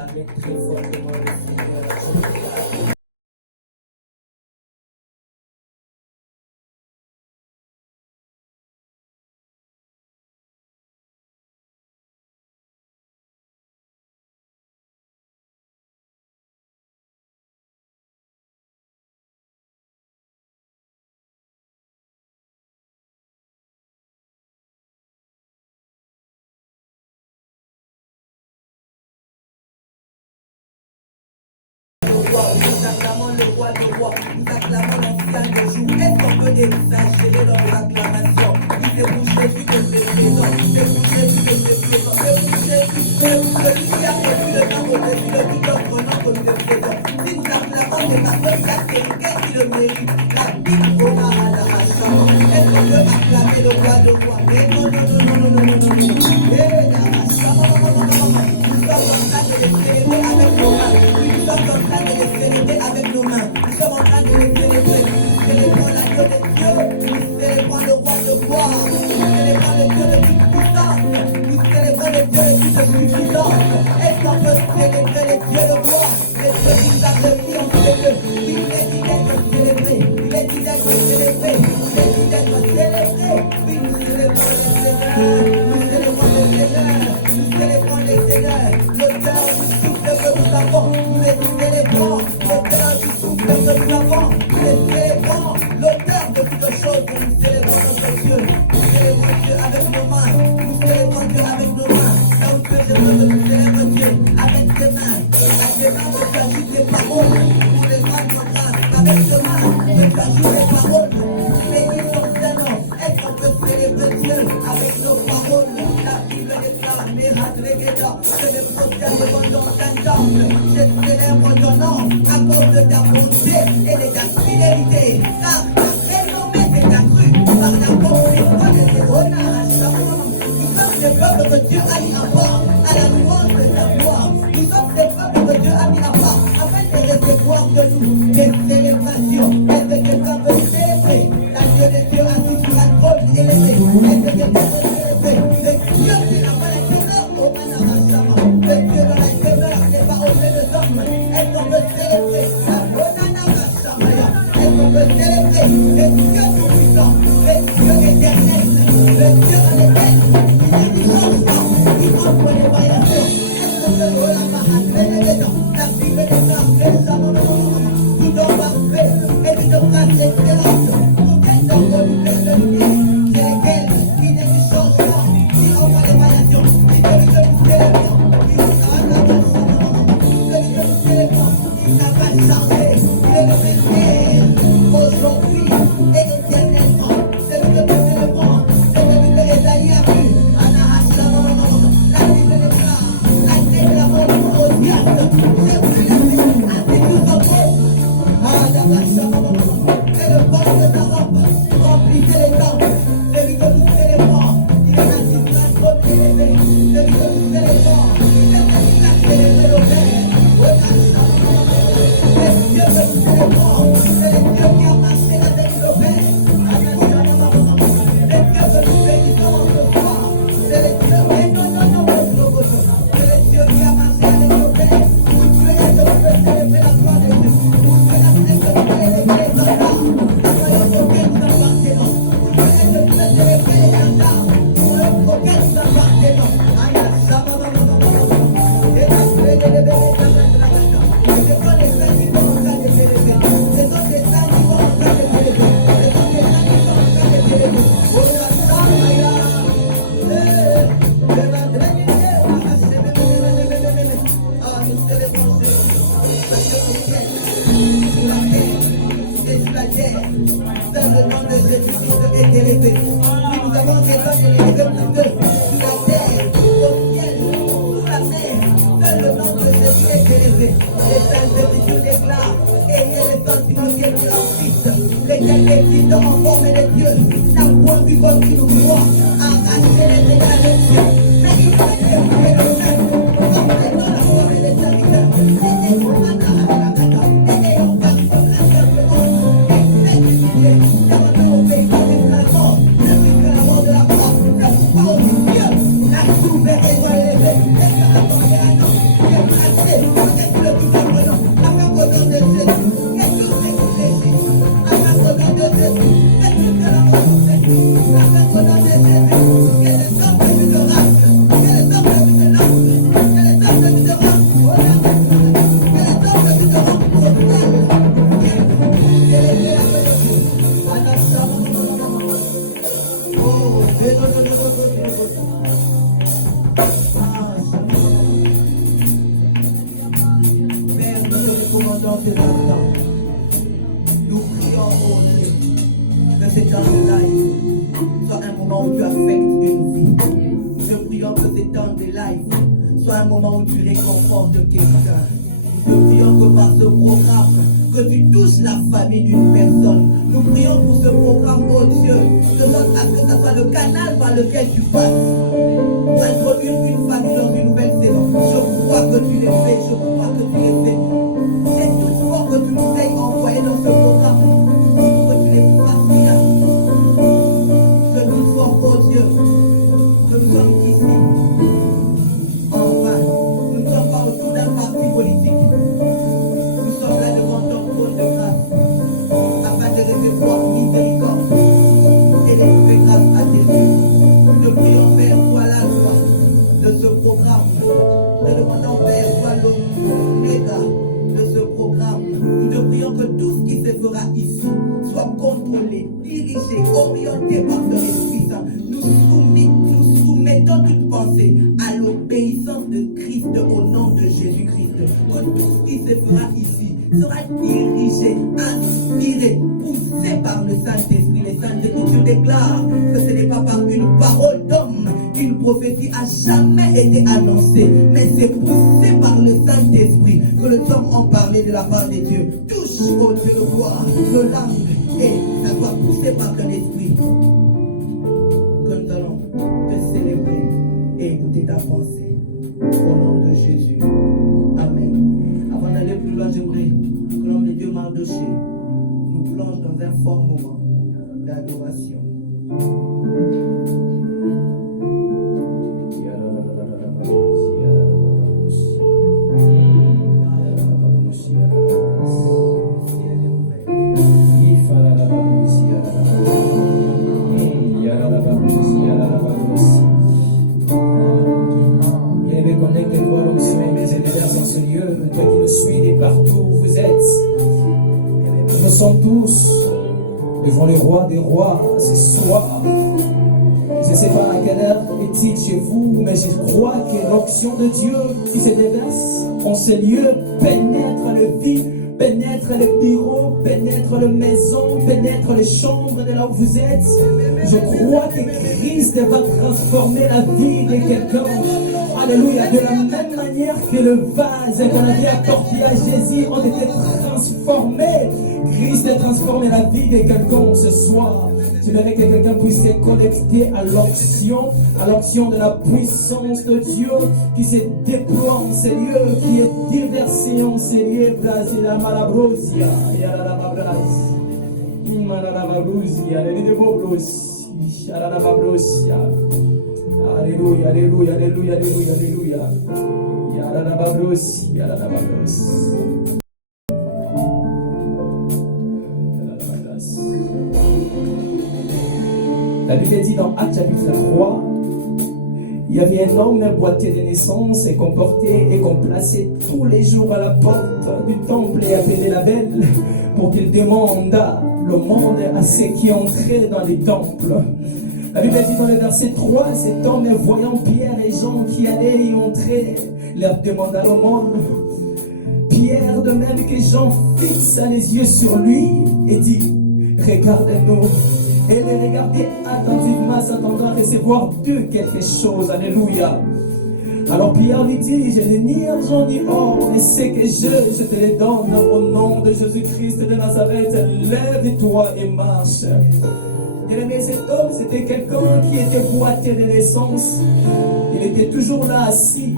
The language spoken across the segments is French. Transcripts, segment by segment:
Avec très fortement le Seigneur. Nous acclamons le roi des rois, nous acclamons l'ancien des jours. Est-ce qu'on peut exagérer leurs acclamations? Il est pour Jésus que c'est présent, c'est pour Jésus que c'est présent, c'est pour Jésus, c'est pour celui qui a reçu le nom au-dessus de tout autre nom que nous est présent. Si nous acclamons, c'est parce que la vérité qui le mérite. La Bible on a à la hache. Est-ce qu'on peut acclamer le roi des rois? Mais non, non, non, non, non, non, non, non, non. La hache, non, non, non, non, non, non. Nous sommes en train de les célébrer avec nos mains. Nous sommes en train de les célébrer avec nos mains. Nous sommes en train de les célébrer. Nous célébrons l'agneau de Dieu. Nous célébrons le roi de gloire. Nous célébrons le Dieu de toute puissance. Nous célébrons le Dieu de toute puissance. Est-ce qu'on peut célébrer le Dieu de gloire? Le Dieu qui s'appelle qui en fait il est dit d'être célébré. Il est dit d'être célébré. Il est dit d'être célébré. Oui, nous célébrons le Seigneur. Nous célébrons le Seigneur. Nous célébrons le Seigneur. L'auteur du souffle que nous avons. Nous les célébrons. L'auteur du souffle que nous avons. Nous les célébrons. L'auteur de toutes choses. Nous célébrons notre Dieu. Nous célébrons Dieu avec nos mains. Nous célébrons Dieu avec nos mains. Là où que je veux, nous célébrons Dieu avec tes mains. Avec tes mains, nous ajoutons des paroles. Pour les rendre grâce. Avec tes mains, nous ajoutons des paroles. Bénis ton Seigneur. Est-ce qu'on peut célébrer Dieu avec nos paroles? La Bible déclare, je me prosterne devant ton Saint-Temple. Je célèbre ton nom à cause de ta bonté et de ta fidélité. Car ta renommée s'est accrue par l'accomplissement de tes honneurs. Nous sommes des peuples que Dieu a mis à part à la louange de sa gloire. Nous sommes des peuples que Dieu a mis à part afin de recevoir de nous des célébrations. Est-ce que quelqu'un peut célébrer l'agneau de Dieu assis sur la trône élevée? Est-ce que quelqu'un peut célébrer le Dieu qui n'a pas la demeure au Manarachama? Le Dieu dans la demeure n'est pas au jeu de hommes. Est-ce qu'on peut célébrer la Bonanarachama? Est-ce qu'on peut célébrer le Dieu tout-puissant, le Dieu éternel, le Dieu dans lequel il ne change pas, il offre les variations? Est-ce qu'on peut la mahatrer les gens? La Bible déclare les hommes tout en parfait et tout en grâce excellente. Pour quel temps nous fait le lumière? C'est lequel qui ne nous change pas, qui offre les variations, qui celui que nous célébrons, qui nous celui que nous célébrons, il n'a pas changé, il est le même aujourd'hui et éternellement. Celui que nous célébrons, c'est celui que les alliés a vu. La Bible déclare, la clé de la mort au diable, Jésus l'a fait, ainsi nous sommes. Et le corps de ta robe remplissait les temples. Celui que nous célébrons, il est assis sur la trône élevée. Celui que nous célébrons, il est assis sur la célébrée l'autel. C'est Dieu que nous célébrons, c'est le Dieu qui a marché avec le Père. C'est Dieu que nous bénissons ce soir. C'est le Dieu, c'est le Dieu qui a marché avec le Père. Vous pouvez être, vous pouvez célébrer la gloire de Dieu. Vous pouvez la célébrer les cantards. La gloire auquel nous appartenons. Vous pouvez célébrer les cantards. L'œuvre auquel nous appartenons. Aïe, ça va. Et la clé de l'éveil, ce sont les saints qui vont en train de célébrer. Ce sont les saints qui vont en train de célébrer. Ce sont les saints qui vont en train de célébrer. Oh la Samaria. Nous célébrons parce que nous sommes sur la terre et sur la terre. Seul le nom de Jésus-Christ est élevé. Nous avons raison de l'élever pour Dieu. Sur la terre, au ciel, sous la mer, seul le nom de Jésus est élevé. Les saints Écritures déclarent, ayez les sentiments qui en Christ, lesquels existent en forme de Dieu, n'a point vu comme qui nous croit, arracher les égards de Dieu. Mais il faut élever le sein, complétant la forme des serviteurs. Et pour maintenant, la cata, et ayant personne la serveur, et sanctifié, demandant au pays de la mort, ne fut que la mort de la croix, ne fut pas au Dieu, la souveraineté élevée, et que la mort de la nom, qui est placée soit un moment où tu réconfortes quelqu'un. Nous te prions que par ce programme, que tu touches la famille d'une personne. Nous prions pour ce programme, oh Dieu, de sorte à ce que ce soit le canal par lequel tu passes pour introduire une famille dans une nouvelle saison. Je crois que tu l'as fait, je crois que tu l'as fait. J'ai toutefois que tu nous aies envoyé dans ce programme, que tu les fasses bien. Je nous fort, oh Dieu, que nous sommes ici. Enfin, nous ne sommes pas autour d'un parti politique. Nous sommes là devant ton trône de grâce, afin de recevoir miséricorde et d'être grâce à tes yeux. Nous te prions, Père, sois la joie de ce programme. Nous te demandons, Père, sois l'oméga de ce programme. Nous te prions que tout ce qui se fera ici soit contrôlé, dirigé, orienté par ton Esprit Saint. Nous soumettons toute pensée à l'obéissance de Christ au nom de Jésus-Christ. Que tout ce qui se fera ici sera dirigé, inspiré, poussé par le Saint-Esprit. Les Saints-Esprit, je déclare que ce n'est pas par une parole d'homme qu'une prophétie a jamais été annoncée, mais c'est poussé par le Saint-Esprit que les hommes ont parlé de la part de Dieu. Touche, oh Dieu, le bois, nos langues, et ça soit poussé par ton esprit. Que nous allons te célébrer et écouter ta pensée. Au nom de Jésus. Amen. Avant d'aller plus loin, j'aimerais que l'homme de Dieu Mardoché nous plonge dans un fort moment d'adoration. Nous sommes tous devant le roi des rois ce soir. Je ne sais pas à quelle heure est-il chez vous, mais je crois que l'onction de Dieu qui se déverse en ce lieu pénètre le vie, pénètre les bureaux, pénètre les maisons, pénètre les chambres de là où vous êtes. Je crois que Christ va transformer la vie de quelqu'un. Alléluia. De la même manière que le vase qu'on avait apporté à Jésus ont été transformés, Christ a transformé la vie de quelqu'un ce soir. J'aimerais que quelqu'un puisse se connecter à l'onction de la puissance de Dieu qui se déploie en ces lieux, qui est déversé en ces lieux. La malabrosia, alléluia, alléluia, alléluia, alléluia, alléluia. La Bible dit dans Actes chapitre 3, il y avait un homme boité de naissance et qu'on portait et qu'on plaçait tous les jours à la porte du temple et appelait la belle pour qu'il demande le monde à ceux qui entraient dans les temples. La Bible dit dans le verset 3, cet homme voyant Pierre et Jean qui allaient y entrer, leur demanda le monde. Pierre, de même que Jean, fixa les yeux sur lui et dit, regardez-nous. Et les regardait attentivement, s'attendant à recevoir d'eux quelque chose. Alléluia. Alors Pierre lui dit, je n'ai ni argent ni or, mais ce que je te le donne au nom de Jésus-Christ de Nazareth. Lève-toi et marche. Et cet homme, c'était quelqu'un qui était boité de naissance. Il était toujours là assis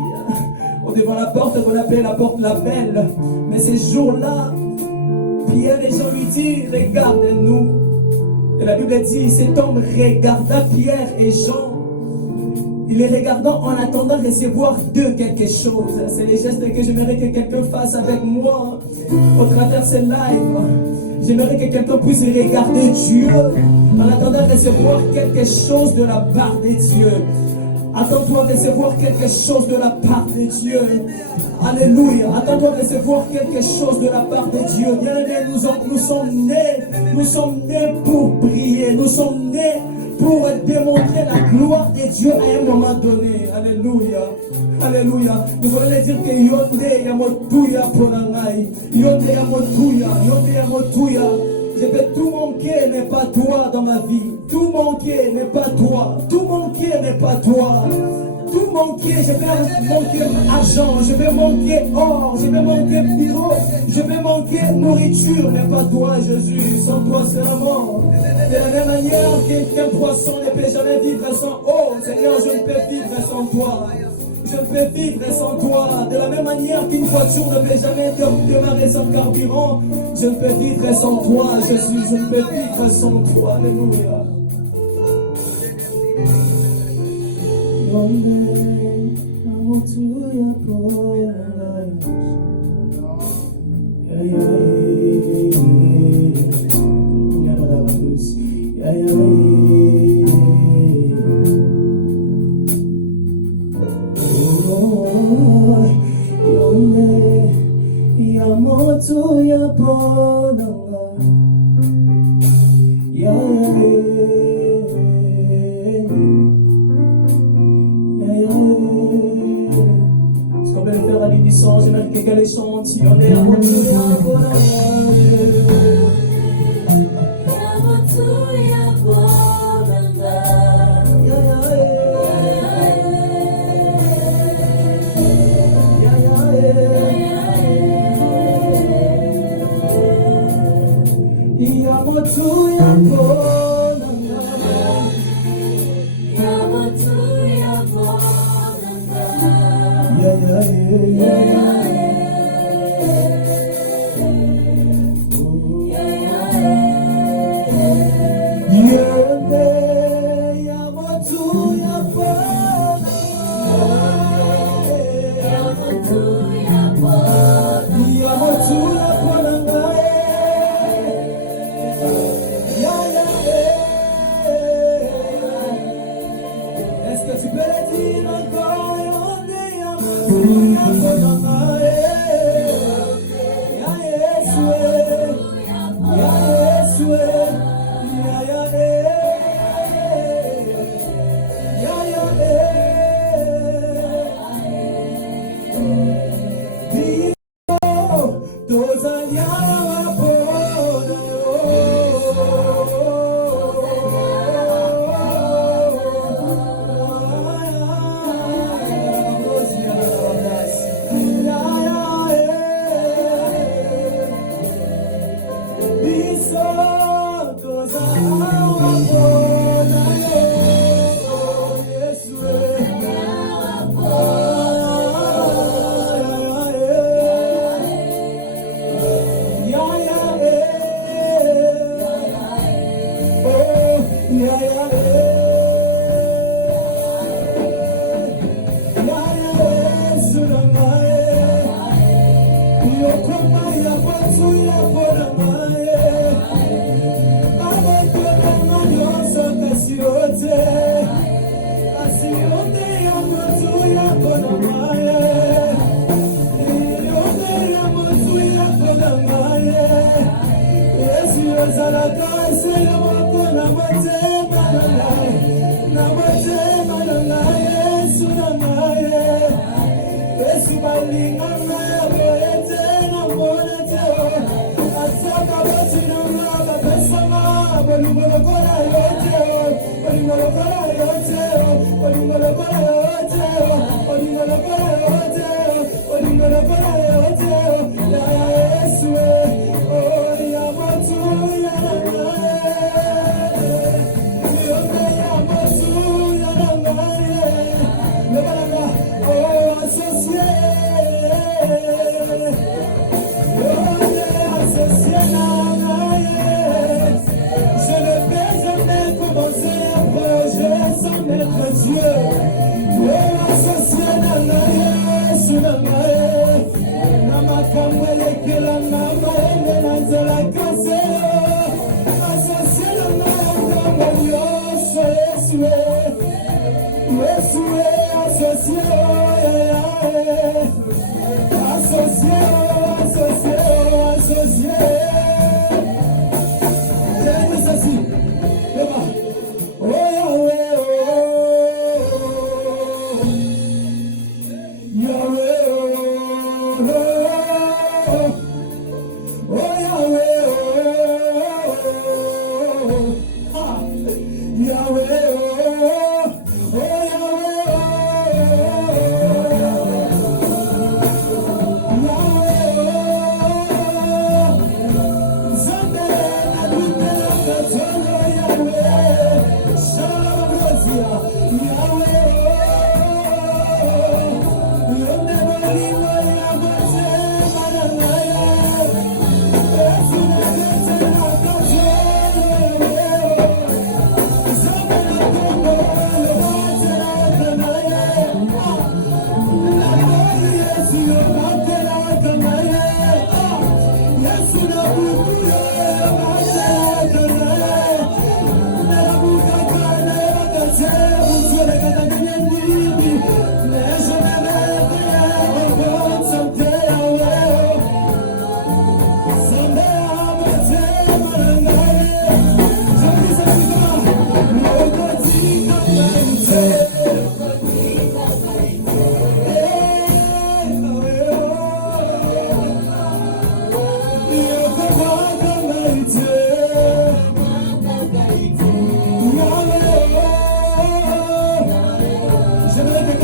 devant la porte qu'on appelait la porte la belle. Mais ces jours-là, Pierre et Jean lui disent, regarde-nous. Et la Bible dit, cet homme regarda Pierre et Jean. Il les regardant en attendant de recevoir d'eux quelque chose. C'est les gestes que j'aimerais que quelqu'un fasse avec moi au travers de ce live. J'aimerais que quelqu'un puisse regarder Dieu en attendant de recevoir quelque chose de la part de Dieu. Attends-toi à recevoir quelque chose de la part de Dieu. Alléluia. Attends-toi à recevoir quelque chose de la part de Dieu. Bien-aimés, nous sommes nés pour briller. Nous sommes nés pour démontrer la gloire de Dieu à un moment donné. Alléluia. Alléluia. Nous voulons dire que Yonde Yamotuya Ponangai. Yonde Yamotuya. Je peux tout manquer, mais pas toi dans ma vie. Tout manquer, mais pas toi. Tout manquer, mais pas toi. tout manquer. Je vais manquer argent, je vais manquer or, je vais manquer bureau, je vais manquer nourriture. Mais pas toi, Jésus, sans toi c'est la mort. De la même manière qu'un poisson ne peut jamais vivre sans eau, Seigneur, je ne peux vivre sans toi. Je ne peux vivre sans toi. De la même manière qu'une voiture ne peut jamais démarrer sans carburant, je ne peux vivre sans toi, Jésus. Je ne peux vivre sans toi. Alléluia. Est-ce qu'on peut le faire à l'unisson? J'aimerais que quelqu'un les chante. On est à mon tour.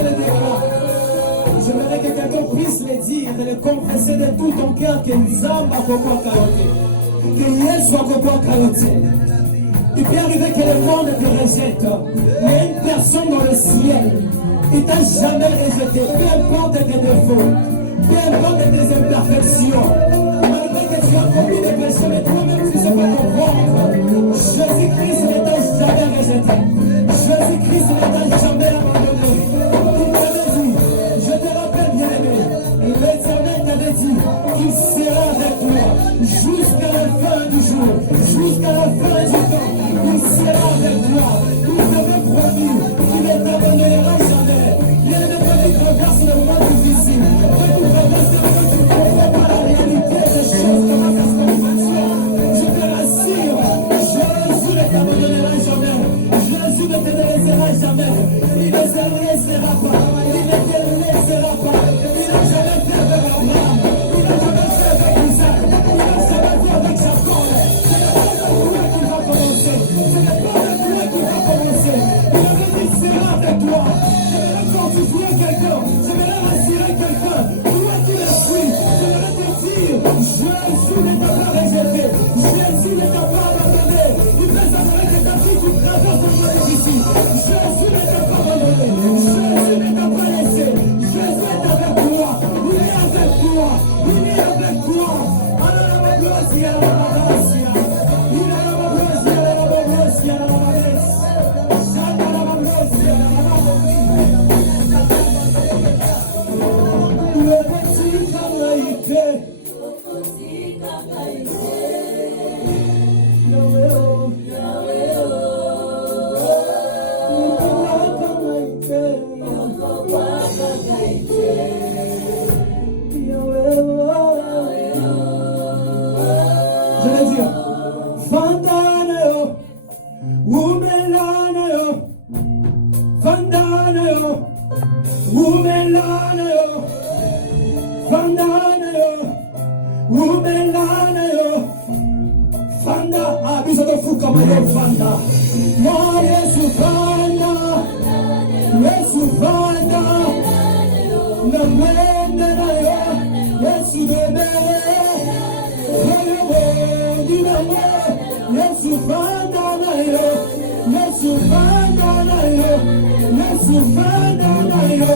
le dire alors. J'aimerais que quelqu'un puisse le dire et le confesser de tout ton cœur que Nzamba Koko Kalote. Que Yesu Koko Kalote. Il peut arriver que le monde te rejette. Mais une personne dans le ciel, il t'a jamais rejeté. Peu importe tes défauts, peu importe tes imperfections. Malgré que tu as commis des péchés, mais toi-même tu ne sais pas comprendre. Jésus-Christ ne t'a jamais rejeté. Jésus-Christ ne t'a jamais abandonné. Il t'avait dit, je te rappelle bien aimé, l'Éternel t'avait dit qu'il sera avec toi jusqu'à la fin du jour, jusqu'à la fin du temps. Il sera avec toi. Il t'avait promis qu'il ne t'abandonnera jamais. Il n'avait pas dit qu'on passe le moment difficile. Mais tu traverses le moment, tu ne comprends pas la réalité des choses comment ça se passe. Je te rassure, Jésus ne t'abandonnera jamais. Jésus ne te laissera jamais. Il ne se laissera pas. Il ne te laissera pas. Il n'a jamais fait avec Abraham. Il n'a jamais fait avec Isaac. Il n'a jamais fait avec Jacob. C'est le temps de toi qui va commencer. C'est le temps de toi qui va commencer. Il avait dit, il sera avec toi. J'aimerais fortifier quelqu'un. J'aimerais rassurer quelqu'un. Toi qui le suis, j'aimerais te dire, Jésus ne t'a pas rejeté. Jésus ne t'a pas abandonné. Il peut s'assurer que ta vie, tu traverses le monde ici. Jésus ne t'a pas abandonné. Jésus ne t'a pas laissé. Jésus est avec toi. Il est avec toi. Il est avec toi. Alors, la gloire, il y a la grâce. Il a la grâce, il a la grâce, il a la grâce. Chacun a la grâce, il a la grâce. Le petit Kanaïté. Yahweh, oh. Je vais dire, Vandaneo, Umelaneo, Vandaneo, Umelaneo, Vandaneo, Umelaneo, Vanda, ah, bisogna fuoco, ma io Vanda, no, Yesu Vanda, Yesu Vanda, na mwende na yo, Yesu bebe, Yesu Vanda na yo, Yesu Vanda na yo, Yesu Vanda na yo, Yesu Vanda na yo,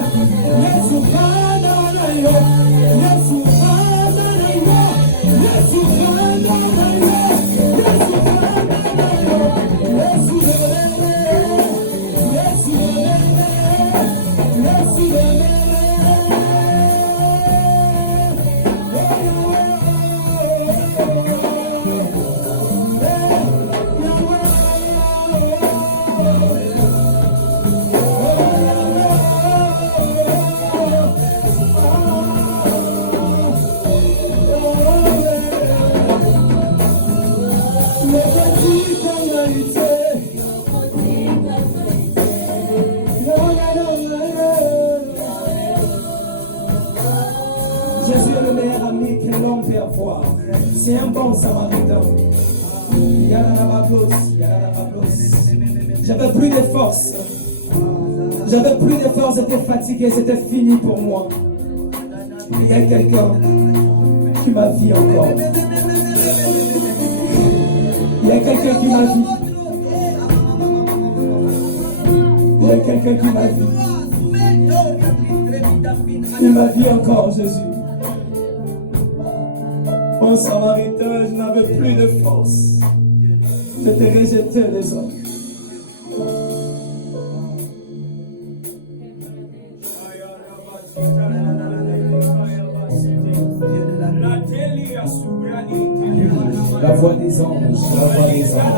Yesu Vanda na yo, Yesu Vanda na yo, Yesu Vanda na yo, Yesu bebe, Yesu bebe, Yesu bebe. Jésus est le meilleur ami que l'homme peut avoir. C'est un bon samaritain. J'avais plus de force. J'avais plus de force, j'étais fatigué, c'était fini pour moi. Il y a quelqu'un qui m'a vu encore. Il y a quelqu'un qui m'a vu. Il y a quelqu'un qui m'a vu. Il m'a vu encore, Jésus. Mon samaritain, je n'avais plus de force. Je t'ai rejeté les hommes. La voix des anges, la voix des anges,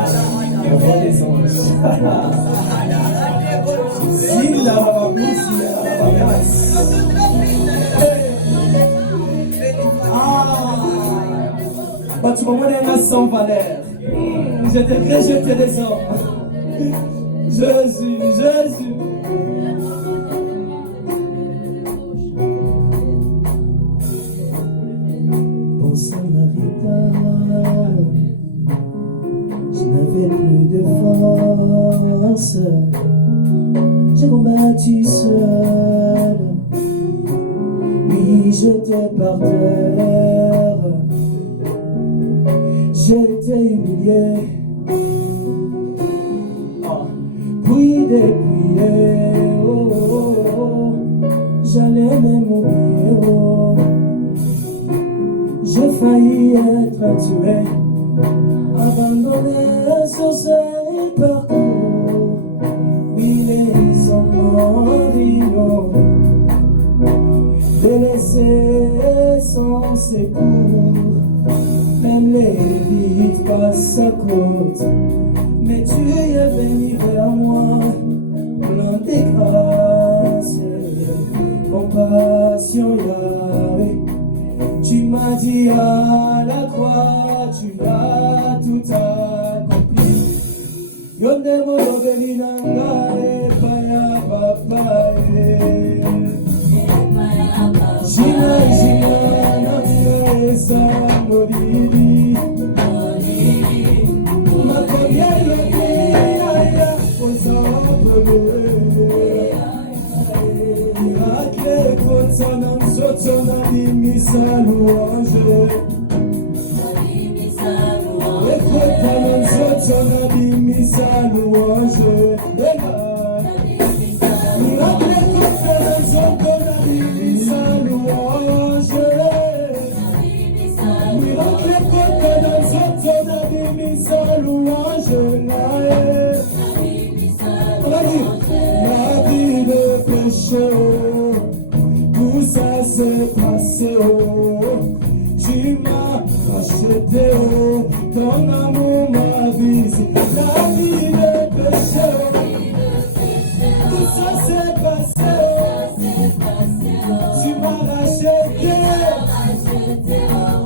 la voix des anges. Tu m'as donné un sans valeur. Je t'ai rejeté des hommes. Jésus, Jésus. Bon samaritain, je n'avais plus de force. J'ai combattu seul. J'étais par terre, j'étais humilié, puis déplié, oh, oh, oh, j'allais même oublier, oh. J'ai failli être tué, abandonné sur ce parcours. Oui, les hommes vivants, délaissés sans secours. Même les vies passent à côte, mais tu es venu vers moi, plein de grâce, compassion, Yahweh. Tu m'as dit à la croix, tu l'as tout accompli. Yonde mo yobeli nanga e paya papa e. Jina nanga e samorili. Makoye yobeli aya osawapele. Miracle kotana msotona dimisa louange. Kotana msotona dimisa louange. Miracle kotana msotona dimisa louange. Miracle kotana msotona dimisa louange. Ma vie de péché, tout ça s'est passé, oh. Tu m'as racheté, oh. Ton amour m'a visé. La vie de péché, tout ça s'est passé, oh. Tu m'as racheté,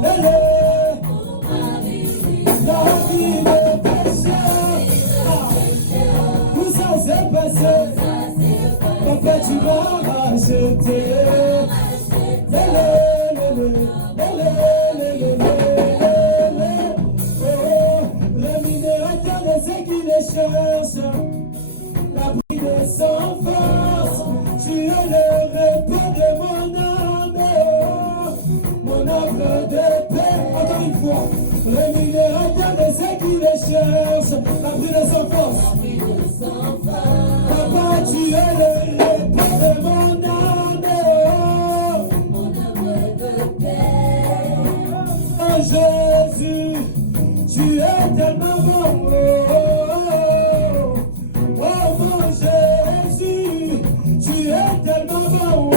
la vie de péché, tout ça s'est passé. En fait, tu m'as racheté. Le minérateur de ceux qui les cherchent, l'abri des sans force. Tu es le repos de mon âme, mon œuvre de paix. Encore une fois, le minérateur de ceux qui les cherchent, l'abri des sans force. Papa, tu es le repos de mon âme, mon œuvre de paix. Oh Jésus, tu es tellement bon. Oh mon Jésus, tu es tellement bon.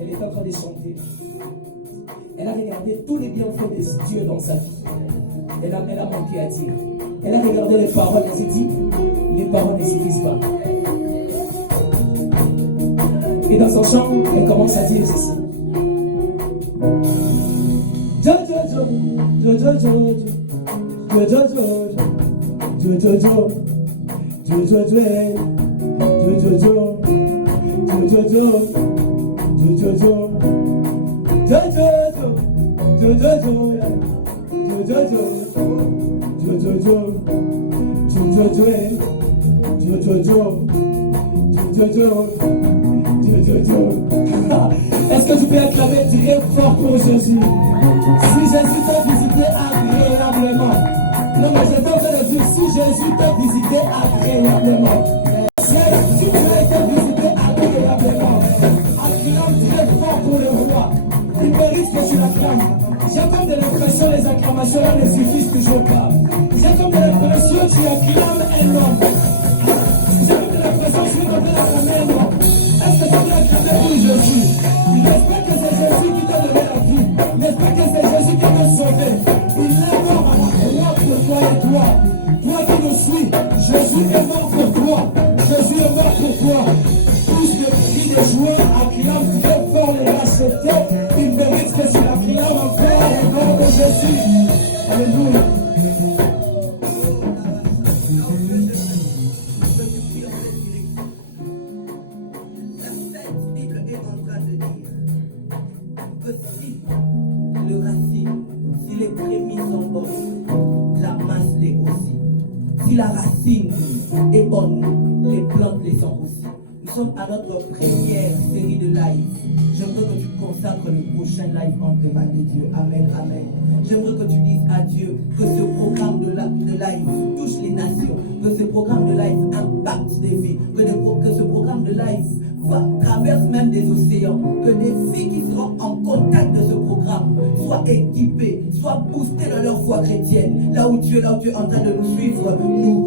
Elle est en train de chanter. Elle a regardé tous les bienfaits de Dieu dans sa vie. Elle a manqué à dire. Elle a regardé les paroles, elle s'est dit, les paroles ne suffisent pas. Et dans son chant, elle commence à dire ceci. Est-ce que tu peux acclamer très fort pour Jésus? Si Jésus t'a visité agréablement. Non mais je t'entends dire, si Jésus t'a visité agréablement. Si tu as été visité agréablement, acclame très fort pour le roi. Il mérite que tu l'acclames. J'ai comme de l'impression, les acclamations là ne suffisent toujours pas. J'ai comme de l'impression, tu acclames un homme. J'ai comme de l'impression, je vais donner acclamer un homme. Est-ce que tu peux acclamer pour Jésus? N'est-ce pas que c'est Jésus qui t'a donné la vie? N'est-ce pas que c'est Jésus qui t'a sauvé? Il est mort à la croix pour toi et toi. Toi qui nous suis, Jésus est mort pour toi. Jésus est mort pour toi. Pousse le cri de joie, acclame très fort les races. accepté. Il mérite que tu l'acclames encore au nom de Jésus. Alléluia. Si les prémices sont bonnes, la masse l'est aussi. Si la racine est bonne, les plantes les sont aussi. Nous sommes à notre première série de live. J'aimerais que tu consacres le prochain live entre les mains de Dieu. Amen, amen. J'aimerais que tu dises à Dieu que ce programme de live touche les nations, que ce programme de live impacte des vies, que ce programme de live traverse même des océans, que des filles qui seront en contact de ce programme soient équipées, soient boostées dans leur foi chrétienne. Là où tu es en train de nous suivre,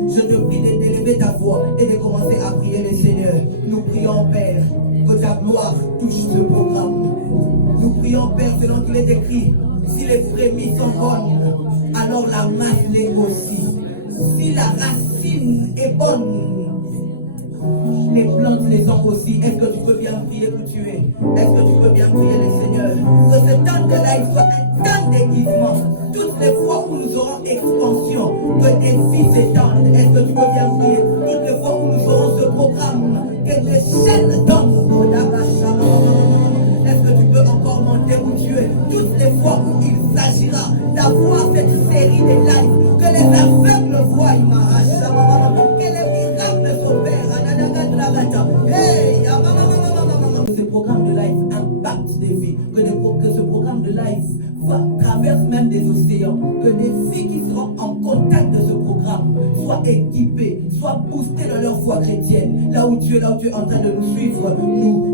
je te prie d'élever ta voix et de commencer à prier le Seigneur. Nous prions, Père, que ta gloire touche ce programme. Nous prions, Père, selon qu'il est écrit, si les prémices sont bonnes, alors la masse l'est aussi. Si la racine est bonne, les plantes les ont aussi. Est-ce que tu peux bien prier où tu es? Est-ce que tu peux bien prier le Seigneur? Que ce temps de live soit un temps d'aiguisement. Toutes les fois où nous aurons expansion, que des vies s'étendent. Est-ce que tu peux bien prier? Toutes les fois où nous aurons ce programme, que des chaînes tombent. Est-ce que tu peux encore monter où tu es? Toutes les fois où il s'agira d'avoir cette série de lives, que les aveugles voient, que les miracles s'opèrent. Hey, ce programme de live impacte des vies, que ce programme de live traverse même des océans, que des filles qui seront en contact de ce programme soient équipées, soient boostées dans leur foi chrétienne. Là où tu es en train de nous suivre,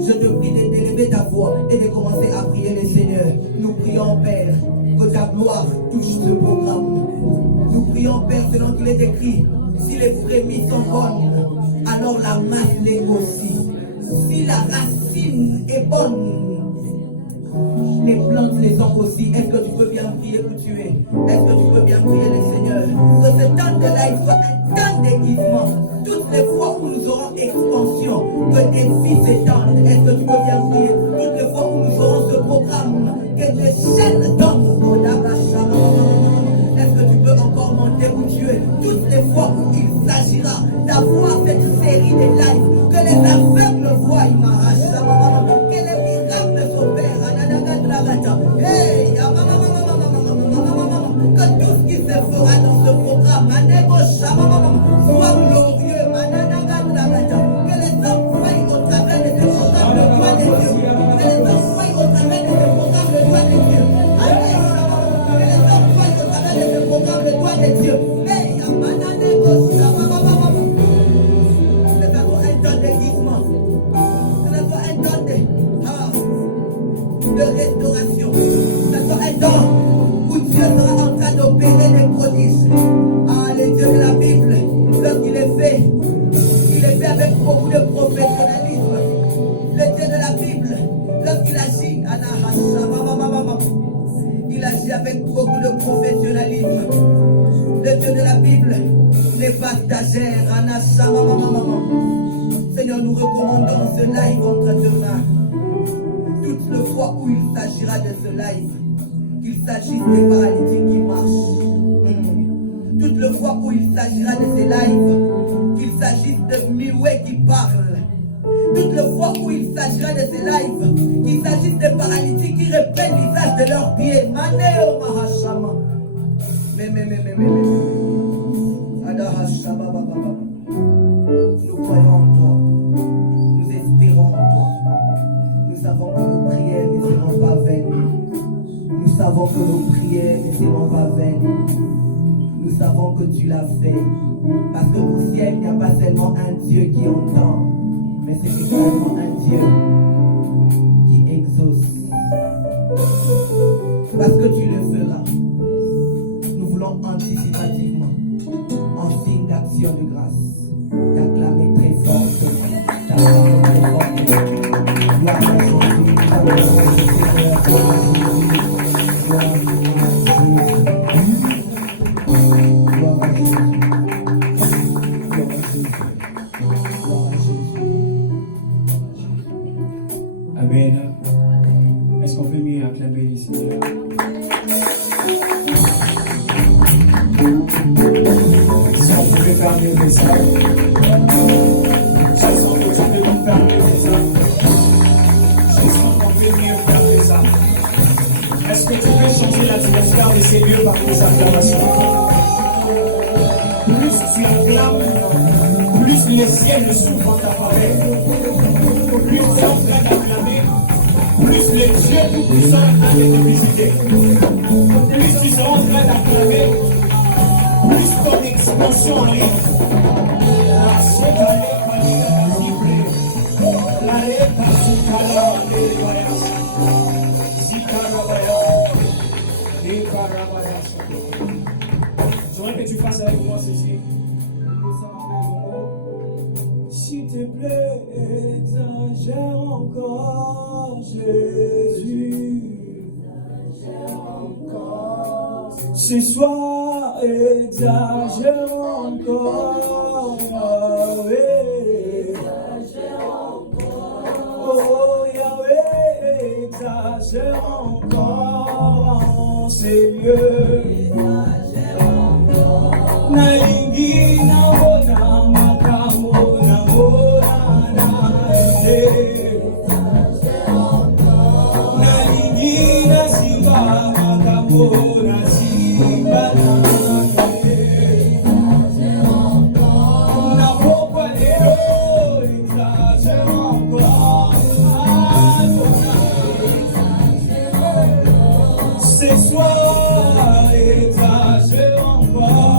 je te prie d'élever ta voix et de commencer à prier le Seigneur. Nous prions, Père, que ta gloire touche ce programme. Nous prions, Père, selon qu'il est écrit, si les prémices sont bonnes, alors la masse l'est aussi. Si la racine est bonne, les plantes les ont aussi. Est-ce que tu peux bien prier où tu es? Est-ce que tu peux bien prier le Seigneur? Que ce temps de live soit un temps d'aiguisement. Toutes les fois où nous aurons expansion, que des vies s'étendent. Est-ce que tu peux bien prier? Toutes les fois où nous aurons ce programme, que des chaînes tombent. Est-ce que tu peux encore monter où tu es? Toutes les fois où il s'agira d'avoir cette série de lives, que les aveugles voient, que les miracles s'opèrent. Hey, que tout ce qui se fera dans ce programme soit glorieux. Que les hommes voient au travers de ce programme le doigt de Dieu. Que les hommes voient au travers de ce programme le doigt de Dieu. Que les hommes voient au travers de ce programme le doigt de Dieu. Hey, c'est d'abord un temps d'aiguisement. C'est d'abord un temps de restauration. C'est d'abord un temps où Dieu sera en train d'opérer des prodiges. Ah, les dieux de la Bible, lorsqu'il est fait, il est fait avec beaucoup de professionnalisme. Le Dieu de la Bible, lorsqu'il agit, il agit avec beaucoup de professionnalisme. Le Dieu de la Bible n'est pas stagiaire. Seigneur, nous recommandons ce live entre tes mains. Toutes les fois où il s'agira de ce live, qu'il s'agisse des paralytiques qui marchent. Toutes les fois où il s'agira de ces lives, qu'il s'agisse de Miwé qui parle. Toutes les fois où il s'agira de ces lives, qu'il s'agisse des paralytiques qui reprennent l'usage de leurs pieds. Manéo Mahashama. Nous croyons en toi. Nous espérons en toi. Nous savons que nos prières ne seront pas vaines. Nous savons que nos prières ne seront pas vaines. Nous savons que tu l'as fait. Parce qu'au ciel, il n'y a pas seulement un Dieu qui entend, mais c'est également un Dieu qui exauce. Parce que tu le feras. Nous voulons anticipativement, en signe d'action de grâce, t'acclamer très fort. T'acclamer très fort. Gloire à Jésus. Gloire à Jésus. Amen. Est-ce qu'on peut mieux acclamer ici? Est-ce qu'on pouvait faire mieux que ça? Je sens que tu peux nous faire mieux que ça. Je sens qu'on peut mieux faire que ça. Est-ce que tu peux changer l'atmosphère de ces lieux par tes acclamations? Plus tu acclames, plus le ciel s'ouvre en ta faveur. Plus tu es en train d'acclamer, plus le Dieu Tout-Puissant est en train de te visiter. Plus tu seras en train d'acclamer, plus ton expansion arrive. La sécale la cible, la reta sukala derivaya, sikarabaya, dekarabaya. J'aimerais que tu fasses avec moi ceci. S'il te plaît, exagère encore, Jésus. Exagère encore. Ce soir, exagère encore, Yahweh. Exagère encore. Oh, Yahweh, exagère encore en ces lieux. Exagère encore. Nalingi na bona makamo na bona na ide. Nalingi na simba makamo na simba na ide. Na popa leo exagère encore. Ce soir exagère encore.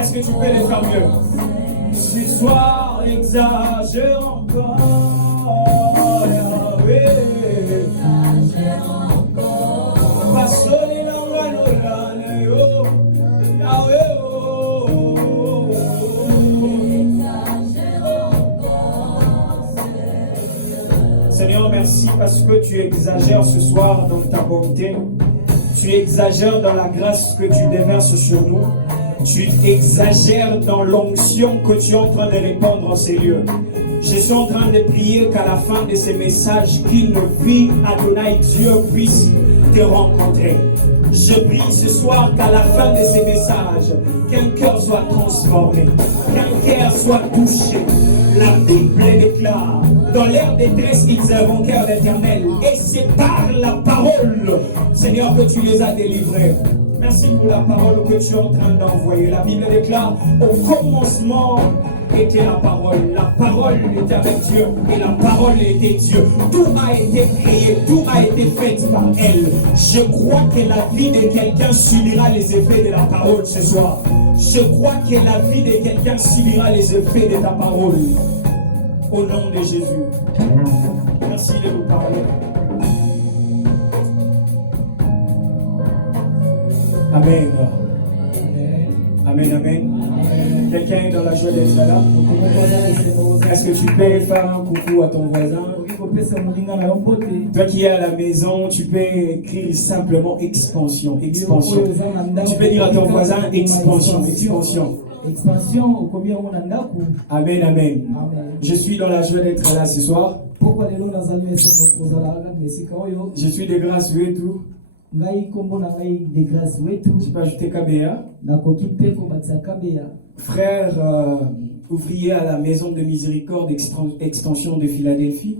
Est-ce que tu peux les faire mieux? Ce soir, exagère encore, Yahweh. Exagère encore. Pasoli l'anglais, yo, Yahweh, oh. Exagère encore, Seigneur, merci parce que tu exagères ce soir dans ta bonté. Tu exagères dans la grâce que tu déverses sur nous. Tu exagères dans l'onction que tu es en train de répandre en ces lieux. Je suis en train de prier qu'à la fin de ces messages, qu'une vie, Adonai Dieu, puisse te rencontrer. Je prie ce soir qu'à la fin de ces messages, qu'un cœur soit transformé, qu'un cœur soit touché. La Bible déclare, dans leur détresse, ils invoquèrent l'Éternel. Et c'est par la parole, Seigneur, que tu les as délivrés. Merci pour la parole que tu es en train d'envoyer. La Bible déclare, au commencement était la parole était avec Dieu et la parole était Dieu. Tout a été créé, tout a été fait par elle. Je crois que la vie de quelqu'un subira les effets de la parole ce soir. Je crois que la vie de quelqu'un subira les effets de ta parole. Au nom de Jésus. Merci de nous parler. Amen. Amen, amen. Quelqu'un est dans la joie d'être là? Est-ce que tu peux faire un coucou à ton voisin? Toi qui es à la maison, tu peux écrire simplement expansion, expansion. Tu peux dire à ton voisin expansion, expansion. Amen, amen. Je suis dans la joie d'être là ce soir. Je suis de grâce et tout. Tu peux ajouter KBA. Frère ouvrier à la maison de miséricorde extension de Philadelphie.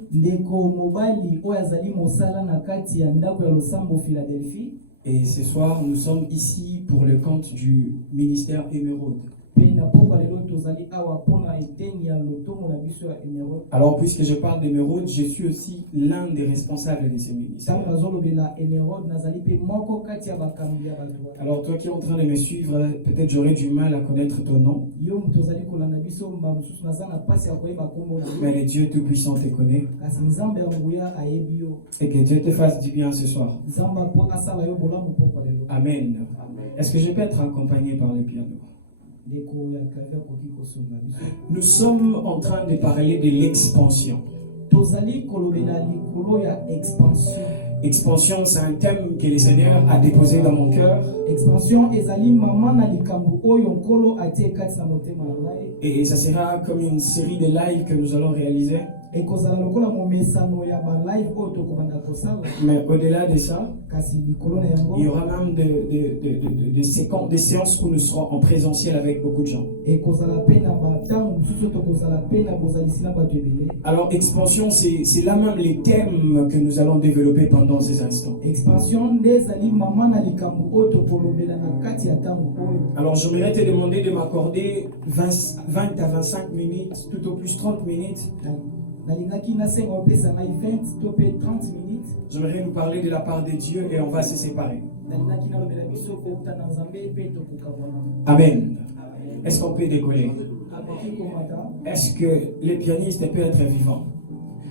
Et ce soir, nous sommes ici pour le compte du ministère Émeraude. Alors, puisque je parle d'émeraude, je suis aussi l'un des responsables de ce ministère. Alors, toi qui es en train de me suivre, peut-être j'aurais du mal à connaître ton nom. Mais le Dieu Tout-Puissant te connaît. Et que Dieu te fasse du bien ce soir. Amen. Est-ce que je peux être accompagné par le piano? Nous sommes en train de parler de l'expansion. Expansion, c'est un thème que le Seigneur a déposé dans mon cœur. Et ça sera comme une série de lives que nous allons réaliser. Mais au-delà de ça, il y aura même des séances où nous serons en présentiel avec beaucoup de gens. Alors, expansion, c'est là même les thèmes que nous allons développer pendant ces instants. Alors, j'aimerais te demander de m'accorder 20 à 25 minutes, tout au plus 30 minutes. J'aimerais nous parler de la part de Dieu et on va se séparer. Amen. Est-ce qu'on peut décoller? Est-ce que les pianistes peuvent être vivants?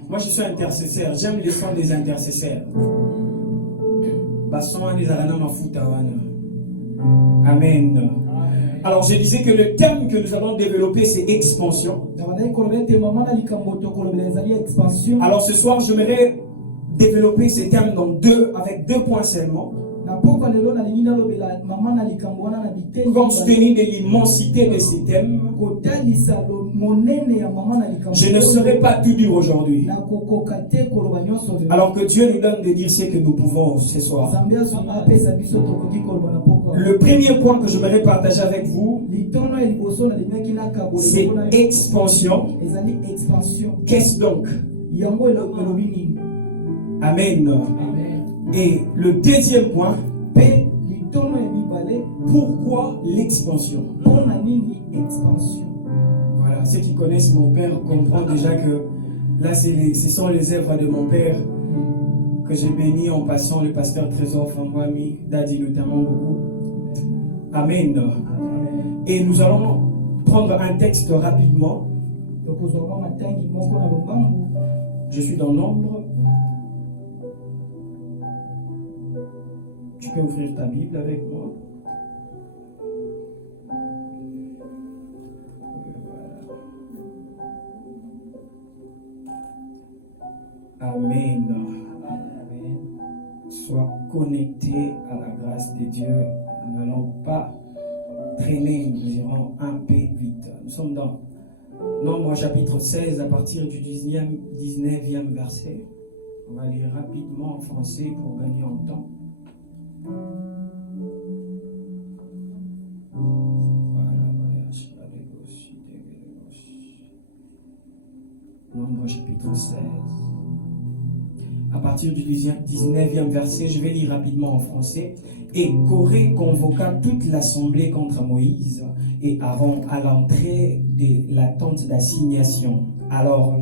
Moi je suis intercesseur, j'aime les sons des intercesseurs. Amen. Alors je disais que le thème que nous allons développer c'est expansion. Alors ce soir j'aimerais développer ce thème avec deux points seulement. Compte tenu de l'immensité de ces thèmes, je ne serai pas tout dire aujourd'hui. Alors que Dieu nous donne de dire ce que nous pouvons ce soir. Le premier point que j'aimerais partager avec vous, c'est expansion. Qu'est-ce donc? Amen. Et le deuxième point, pourquoi l'expansion? Voilà, ceux qui connaissent mon père comprennent déjà que là, ce sont les œuvres de mon père que j'ai béni en passant le pasteur Trésor Fangwami, Daddy notamment beaucoup. Amen. Et nous allons prendre un texte rapidement. Je suis dans Nombre. Tu peux ouvrir ta Bible avec moi. Amen. Sois connecté à la grâce de Dieu. Nous n'allons pas traîner, nous irons un peu vite. Nous sommes dans Nombre chapitre 16 à partir du 19e verset. On va lire rapidement en français pour gagner en temps. Nombre chapitre 16. À partir du 19e verset, je vais lire rapidement en français. Et Corée convoqua toute l'assemblée contre Moïse et Aaron à l'entrée de la tente d'assignation. Alors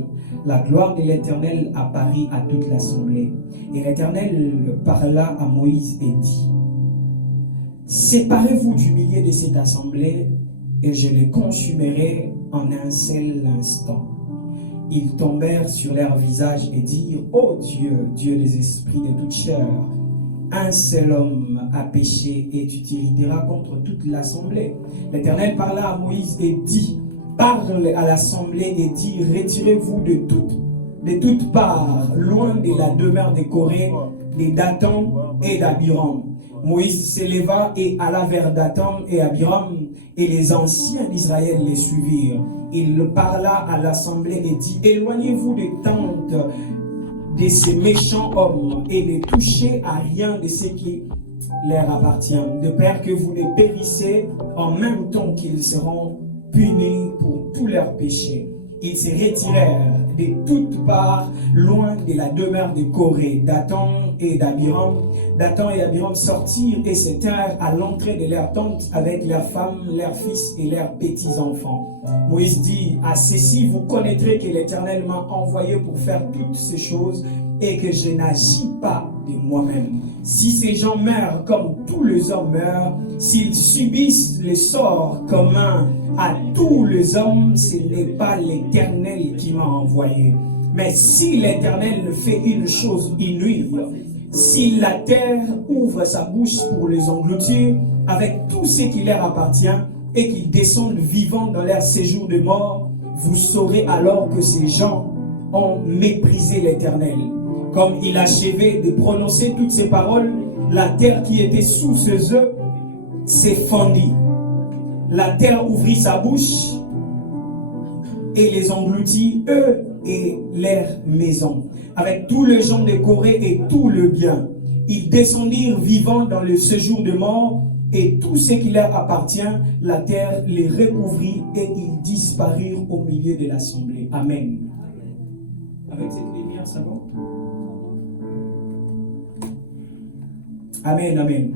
la gloire de l'Éternel apparut à toute l'assemblée. Et l'Éternel parla à Moïse et dit: séparez-vous du milieu de cette assemblée et je les consumerai en un seul instant. Ils tombèrent sur leur visage et dirent: ô Dieu, Dieu des esprits de toute chair, un seul homme a péché et tu t'irriteras contre toute l'assemblée. L'Éternel parla à Moïse et dit: parle à l'assemblée et dit: retirez-vous de toutes parts, loin de la demeure de Corée, de Dathan et d'Abiram. Moïse s'éleva et alla vers Dathan et Abiram, et les anciens d'Israël les suivirent. Il parla à l'assemblée et dit: éloignez-vous des tentes de ces méchants hommes et ne touchez à rien de ce qui leur appartient, de peur que vous ne périssez en même temps qu'ils seront punis pour tous leurs péchés. ils se retirèrent de toutes parts, loin de la demeure de Corée, Dathan et d'Abiram. Dathan et Abiram sortirent et se tinrent à l'entrée de leur tente avec leurs femmes, leurs fils et leurs petits-enfants. Moïse dit, à ceci vous connaîtrez que l'Éternel m'a envoyé pour faire toutes ces choses et que je n'agis pas de moi-même. Si ces gens meurent comme tous les hommes meurent, s'ils subissent le sort commun à tous les hommes, ce n'est pas l'Éternel qui m'a envoyé. Mais si l'Éternel fait une chose inouïe, si la terre ouvre sa bouche pour les engloutir avec tout ce qui leur appartient et qu'ils descendent vivants dans leur séjour de mort, vous saurez alors que ces gens ont méprisé l'Éternel. Comme il achevait de prononcer toutes ces paroles, la terre qui était sous ses œufs s'est fendue. La terre ouvrit sa bouche et les engloutit, eux et leurs maisons, avec tous les gens de Corée et tout le bien. Ils descendirent vivants dans le séjour de mort, et tout ce qui leur appartient, la terre les recouvrit et ils disparurent au milieu de l'assemblée. Amen. Avec cette lumière, ça va? Amen, amen.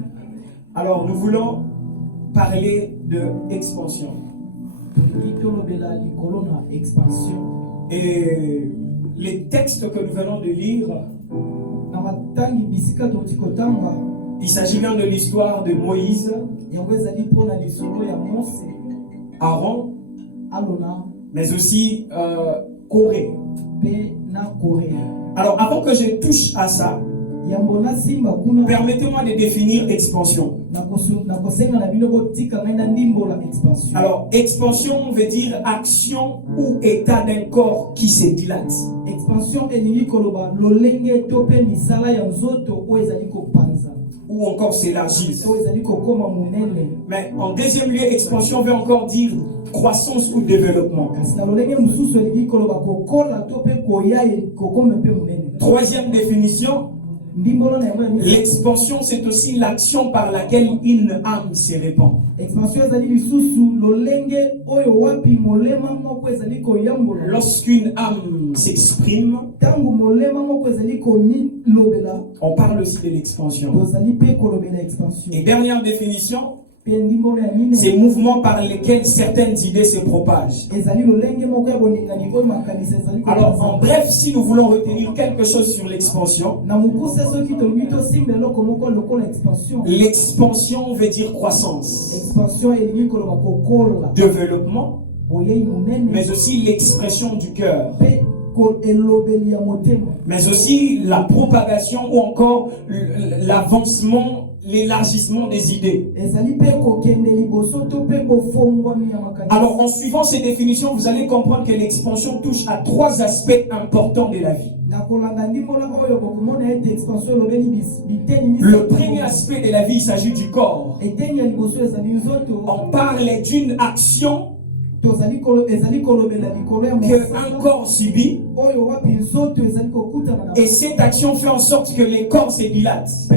Alors, nous voulons parler de expansion. Et les textes que nous venons de lire, il s'agit bien de l'histoire de Moïse, Aaron, mais aussi Corée. Alors, avant que je touche à ça, permettez-moi de définir expansion. Alors, expansion veut dire action ou état d'un corps qui se dilate. Ou encore s'élargir. Mais en deuxième lieu, expansion veut encore dire croissance ou développement. Troisième définition, l'expansion, c'est aussi l'action par laquelle une âme se répand. Lorsqu'une âme s'exprime, on parle aussi de l'expansion. Et dernière définition, ces mouvements par lesquels certaines idées se propagent. Alors, en bref, si nous voulons retenir quelque chose sur l'expansion, l'expansion veut dire croissance, développement, mais aussi l'expression du cœur, mais aussi la propagation ou encore l'avancement, l'élargissement des idées. Alors, en suivant ces définitions, vous allez comprendre que l'expansion touche à trois aspects importants de la vie. Le premier aspect de la vie, il s'agit du corps. On parle d'une action qu'un corps subit, et cette action fait en sorte que les corps se dilatent.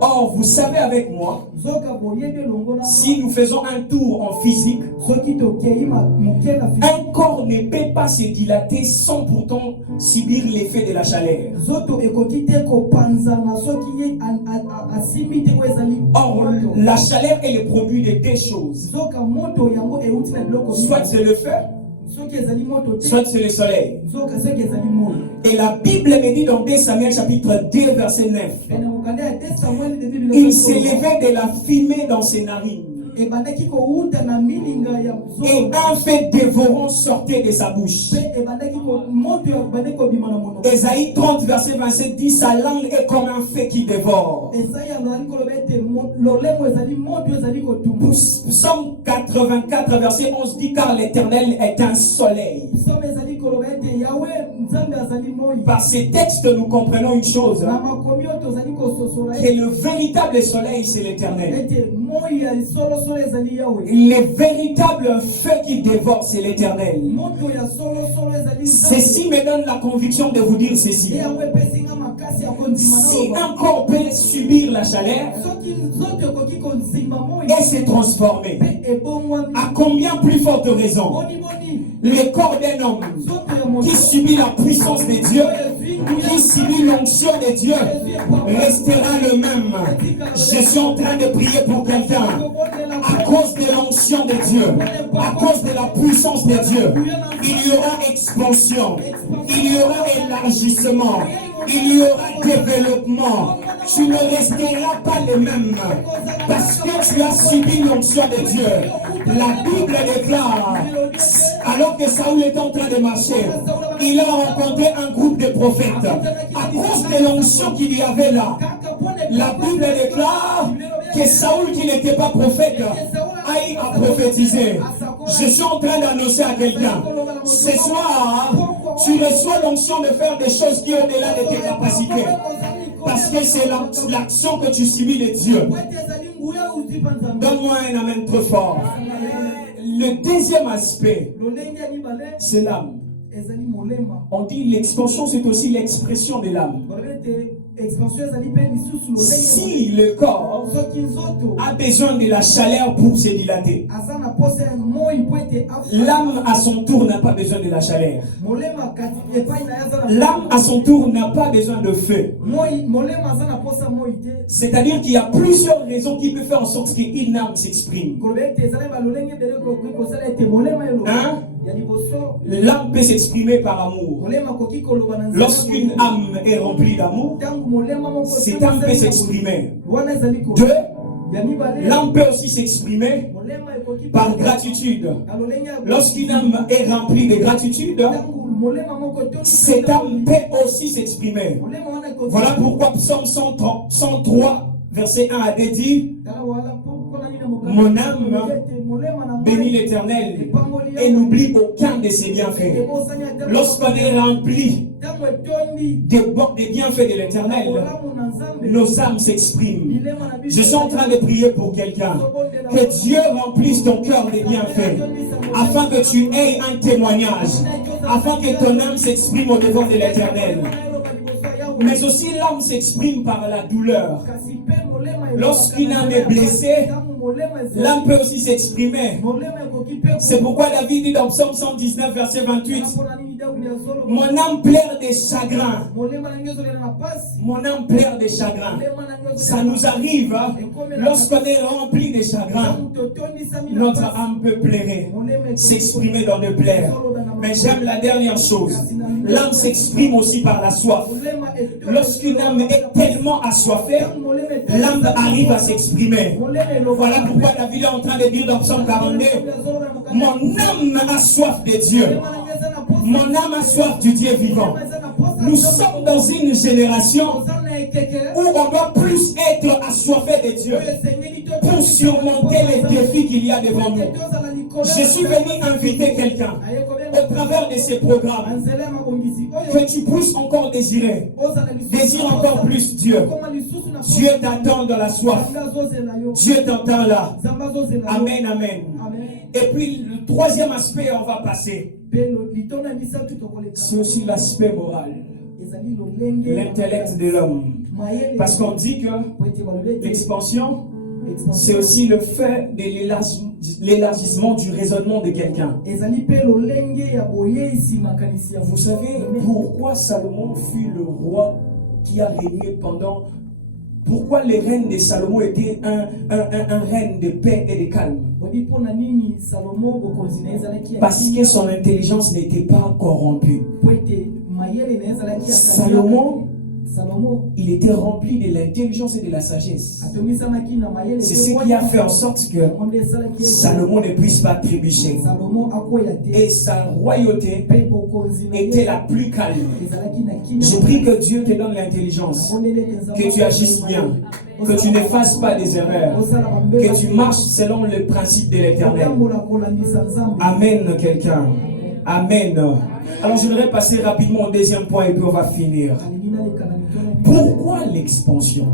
Or, vous savez avec moi, si nous faisons un tour en physique, un corps ne peut pas se dilater sans pourtant subir l'effet de la chaleur. Or, la chaleur est le produit de deux choses. Soit c'est le feu, soit c'est le soleil. Et la Bible me dit dans 2 Samuel chapitre 2 verset 9, il s'élevait de la fumée dans ses narines, et un feu dévorant sortait de sa bouche. Ésaïe 30 verset 27 dit, sa langue est comme un feu qui dévore. Psaume 84 verset 11 dit, car l'Éternel est un soleil. Par ces textes, nous comprenons une chose, que le véritable soleil, c'est l'Éternel. Les véritables feux qui dévorent, c'est l'Éternel. Ceci me donne la conviction de vous dire ceci. Si un corps peut subir la chaleur et se transformer, à combien plus forte raison le corps d'un homme qui subit la puissance de Dieu, qui subit l'onction de Dieu, restera le même. Je suis en train de prier pour quelqu'un. À cause de l'onction de Dieu, à cause de la puissance de Dieu, il y aura expansion, il y aura élargissement, il y aura développement. Tu ne resteras pas le même parce que tu as subi l'onction de Dieu. La Bible déclare, alors que Saül était en train de marcher, il a rencontré un groupe de prophètes. À cause de l'onction qu'il y avait là, la Bible déclare que Saül, qui n'était pas prophète, aille à prophétiser. Je suis en train d'annoncer à quelqu'un, ce soir, tu reçois l'onction de faire des choses qui sont au-delà de tes capacités. Parce que c'est l'action que tu subis de Dieu. Donne-moi un amen trop fort. Le deuxième aspect, c'est l'âme. On dit l'expansion, c'est aussi l'expression de l'âme. Si le corps a besoin de la chaleur pour se dilater, l'âme à son tour n'a pas besoin de la chaleur. L'âme à son tour n'a pas besoin de feu. C'est-à-dire qu'il y a plusieurs raisons qui peuvent faire en sorte qu'une âme s'exprime. Hein? L'âme peut s'exprimer par amour. Lorsqu'une âme est remplie d'amour, cette âme peut s'exprimer. Deux, l'âme peut aussi s'exprimer par gratitude. Lorsqu'une âme est remplie de gratitude, cette âme peut aussi s'exprimer. Voilà pourquoi Psaume 103, verset 1 à 2 dit: mon âme bénit l'Éternel et n'oublie aucun de ses bienfaits. Lorsqu'on est rempli des bienfaits de l'Éternel, nos âmes s'expriment. Je suis en train de prier pour quelqu'un. Que Dieu remplisse ton cœur des bienfaits, afin que tu aies un témoignage, afin que ton âme s'exprime au devant de l'Éternel. Mais aussi l'âme s'exprime par la douleur. Lorsqu'une âme est blessée, l'âme peut aussi s'exprimer. C'est pourquoi David dit dans Psaume 119, verset 28, mon âme pleure des chagrins. Mon âme pleure des chagrins. Ça nous arrive, hein? Lorsqu'on est rempli de chagrins, notre âme peut pleurer, s'exprimer dans le pleurs. Mais j'aime la dernière chose. L'âme s'exprime aussi par la soif. Lorsqu'une âme est tellement assoiffée, l'âme arrive à s'exprimer. Voilà pourquoi David est en train de dire dans Psaume 42, mon âme a soif de Dieu. Mon âme a soif du Dieu vivant. Nous sommes dans une génération où on doit plus être assoiffé de Dieu pour surmonter les défis qu'il y a devant nous. Je suis venu inviter quelqu'un au travers de ces programmes que tu puisses encore désirer. Désire encore plus Dieu. Dieu t'attend dans la soif. Dieu t'entend là. Amen, amen. Et puis le troisième aspect, on va passer. C'est aussi l'aspect moral, l'intellect de l'homme. Parce qu'on dit que l'expansion, c'est aussi le fait de l'élargissement du raisonnement de quelqu'un. Vous savez pourquoi Salomon fut le roi qui a régné pendant... Pourquoi les reines de Salomon étaient un règne de paix et de calme? Parce que son intelligence n'était pas corrompue. Salomon, il était rempli de l'intelligence et de la sagesse. C'est ce qui a fait en sorte que Salomon ne puisse pas trébucher. Et sa royauté était la plus calme. Je prie que Dieu te donne l'intelligence, que tu agisses bien, que tu ne fasses pas des erreurs, que tu marches selon le principe de l'Éternel. Amen, quelqu'un. Amen. Alors je voudrais passer rapidement au deuxième point et puis on va finir. Pourquoi l'expansion?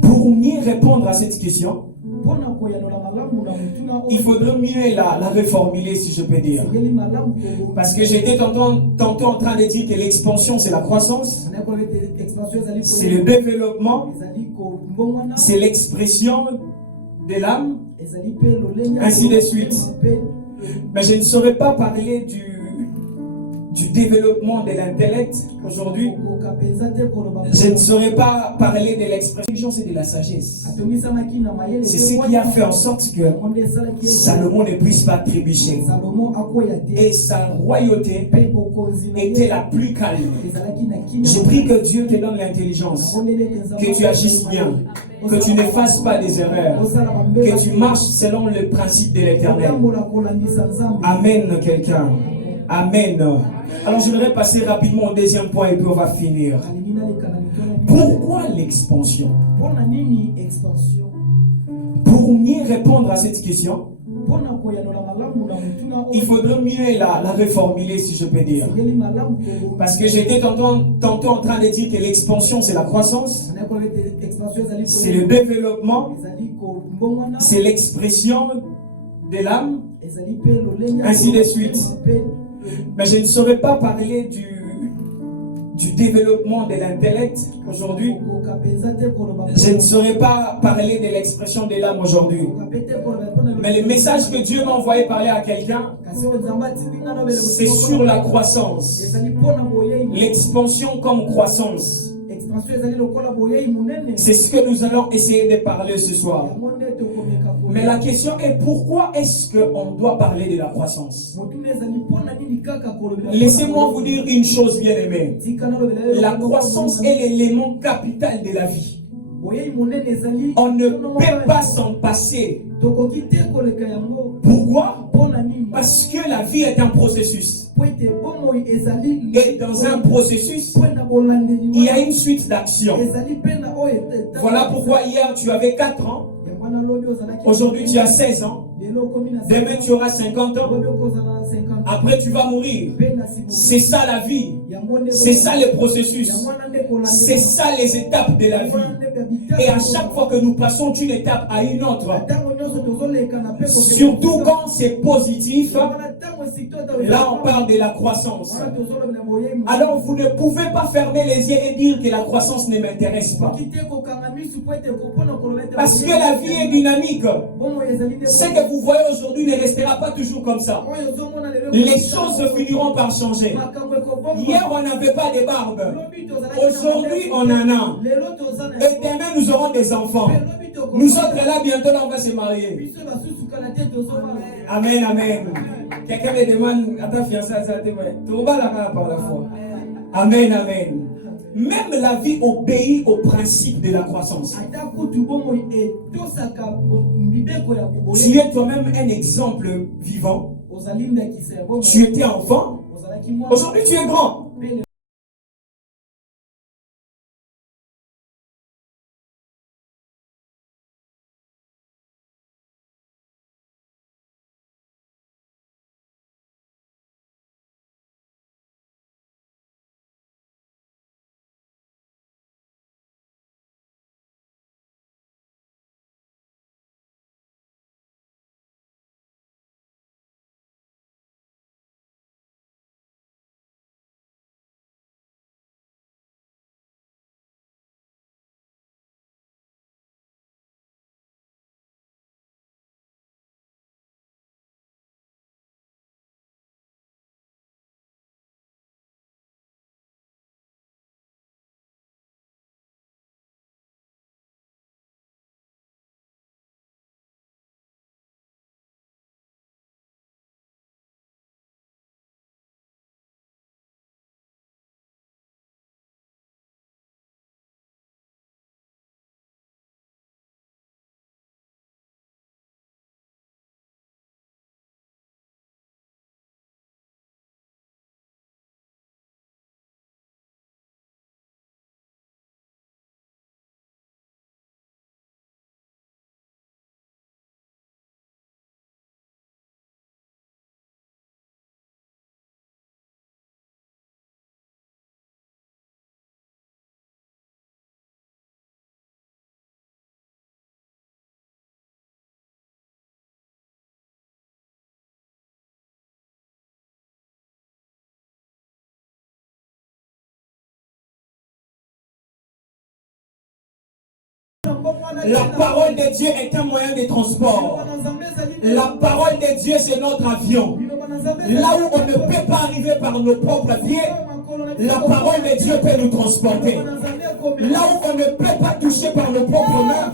Pour mieux répondre à cette question, il faudrait mieux la reformuler, si je peux dire. Parce que j'étais tantôt en train de dire que l'expansion, c'est la croissance, c'est le développement, c'est l'expression de l'âme, ainsi de suite. Mais je ne saurais pas parler du développement de l'intellect aujourd'hui. Je ne saurais pas parler de l'expression, c'est de la sagesse. C'est ce qui a fait en sorte que Salomon ne puisse pas trébucher. Et sa royauté était la plus calme. Je prie que Dieu te donne l'intelligence, que tu agisses bien, que tu ne fasses pas des erreurs, que tu marches selon le principe de l'Éternel. Amen, quelqu'un. Amen. Alors je voudrais passer rapidement au deuxième point et puis on va finir. Pourquoi l'expansion? Pour mieux répondre à cette question, il faudrait mieux la reformuler, si je peux dire. Parce que j'étais tantôt en train de dire que l'expansion, c'est la croissance, c'est le développement, c'est l'expression de l'âme, ainsi de suite. Mais je ne saurais pas parler du développement de l'intellect aujourd'hui. Je ne saurais pas parler de l'expression de l'âme aujourd'hui. Mais le message que Dieu m'a envoyé parler à quelqu'un, c'est sur la croissance. L'expansion comme croissance. C'est ce que nous allons essayer de parler ce soir. Mais la question est pourquoi est-ce qu'on doit parler de la croissance? Laissez-moi vous dire une chose, bien aimée. La croissance est l'élément capital de la vie. On ne peut pas s'en passer. Pourquoi? Parce que la vie est un processus. Et dans un processus, il y a une suite d'actions. Voilà pourquoi hier tu avais 4 ans. Aujourd'hui tu as 16 ans. Demain tu auras 50 ans. Après tu vas mourir. C'est ça la vie. C'est ça le processus. C'est ça les étapes de la vie. Et à chaque fois que nous passons d'une étape à une autre, surtout quand c'est positif, là on parle de la croissance. Alors vous ne pouvez pas fermer les yeux et dire que la croissance ne m'intéresse pas. Parce que la vie est dynamique. Ce que vous voyez aujourd'hui ne restera pas toujours comme ça. Les choses finiront par changer. Hier on n'avait pas de barbe. Aujourd'hui on en a. Et demain nous aurons des enfants. Nous autres là bientôt là on va se marier. Amen, amen. Quelqu'un me demande à ta fiancée, tu vas là par la foi. Amen, amen. Même la vie obéit au principe de la croissance. Tu es toi-même un exemple vivant. Tu étais enfant. Aujourd'hui tu es grand. La parole de Dieu est un moyen de transport. La parole de Dieu, c'est notre avion. Là où on ne peut pas arriver par nos propres pieds, la parole de Dieu peut nous transporter. Là où on ne peut pas toucher par nos propres mains,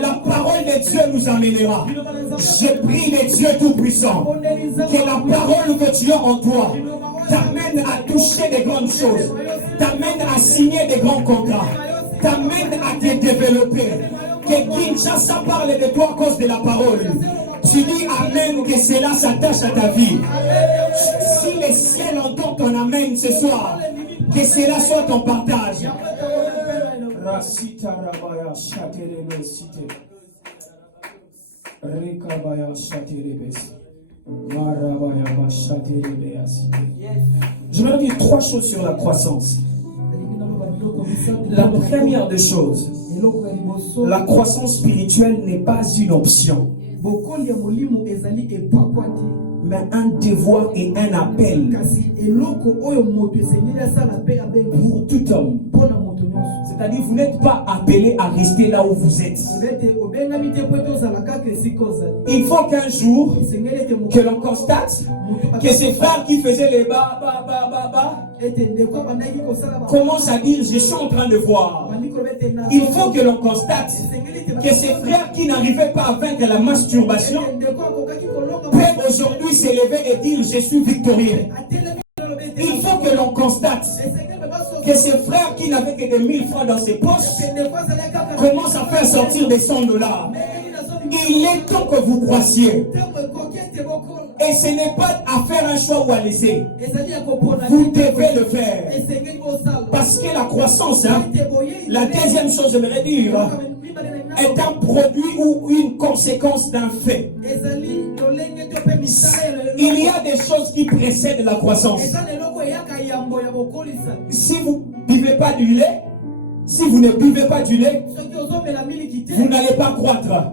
la parole de Dieu nous amènera. Je prie le Dieu Tout-Puissant que la parole que tu as en toi t'amène à toucher des grandes choses, t'amène à signer des grands contrats, t'amène à te développer. Que Kinshasa parle de toi à cause de la parole. Tu dis Amen, que cela s'attache à ta vie. Si le ciel entend ton Amen ce soir, que cela soit ton partage. Je vais dire 3 choses sur la croissance. La première des choses, la croissance spirituelle n'est pas une option, mais un devoir et un appel pour tout homme. C'est-à-dire, vous n'êtes pas appelé à rester là où vous êtes. Il faut qu'un jour, que l'on constate que ces frères qui faisaient les commencent à dire, je suis en train de voir. Il faut que l'on constate que ces frères qui n'arrivaient pas à vaincre la masturbation peuvent aujourd'hui s'élever et dire, je suis victorieux. Il faut que l'on constate que ces frères qui n'avaient que des 1000 francs dans ses poches commencent à faire sortir des $100. Il est temps que vous croissiez. Et ce n'est pas à faire un choix ou à laisser. Vous devez le faire. Parce que la croissance, la deuxième chose, j'aimerais dire, est un produit ou une conséquence d'un fait. Il y a des choses qui précèdent la croissance. Si vous ne buvez pas du lait, si vous ne buvez pas du lait, vous n'allez pas croître.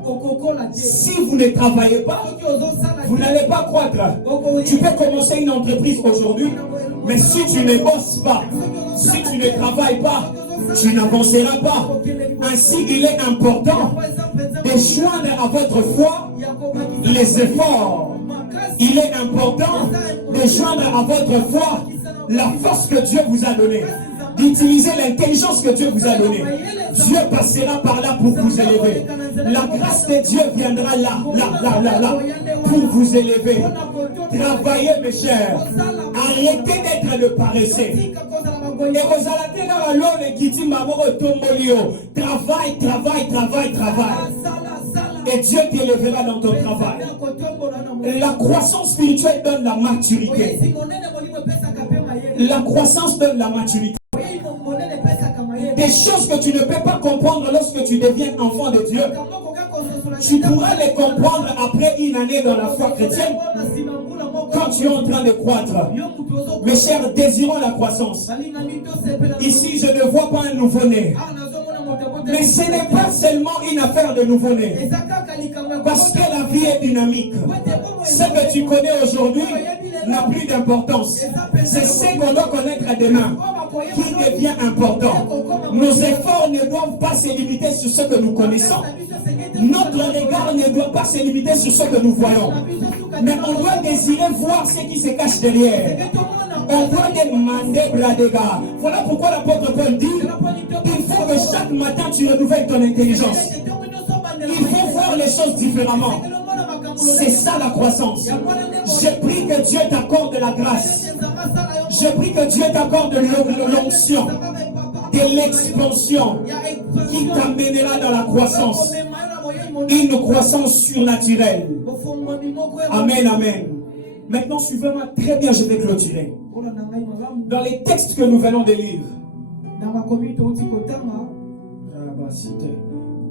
Si vous ne travaillez pas, vous n'allez pas croître. Tu peux commencer une entreprise aujourd'hui, mais si tu ne bosses pas, si tu ne travailles pas, tu n'avanceras pas. Ainsi, il est important de joindre à votre foi les efforts. Il est important de joindre à votre foi la force que Dieu vous a donnée, d'utiliser l'intelligence que Dieu vous a donnée. Dieu passera par là pour vous élever. La grâce de Dieu viendra là, pour vous élever. Travaillez, mes chers. Arrêtez d'être le paresseux. Travaille. Et Dieu t'élèvera dans ton travail. La croissance spirituelle donne la maturité. La croissance donne la maturité. Des choses que tu ne peux pas comprendre lorsque tu deviens enfant de Dieu, tu pourras les comprendre après une année dans la foi chrétienne, quand tu es en train de croître. Mes chers, désirons la croissance. Ici, je ne vois pas un nouveau-né. Mais ce n'est pas seulement une affaire de nouveau-né. Parce que la vie est dynamique. Ce que tu connais aujourd'hui n'a plus d'importance. C'est ce qu'on doit connaître demain qui devient important. Nos efforts ne doivent pas se limiter sur ce que nous connaissons. Notre regard ne doit pas se limiter sur ce que nous voyons. Mais on doit désirer voir ce qui se cache derrière. On doit demander Bradega. Voilà pourquoi l'apôtre Paul dit, il faut que chaque matin tu renouvelles ton intelligence. Il faut voir les choses différemment. C'est ça la croissance. Je prie que Dieu t'accorde la grâce. Je prie que Dieu t'accorde l'onction, de l'expansion qui t'amènera dans la croissance. Une croissance surnaturelle. Amen, amen. Maintenant, suivez-moi très bien, je vais clôturer. Dans les textes que nous venons de lire,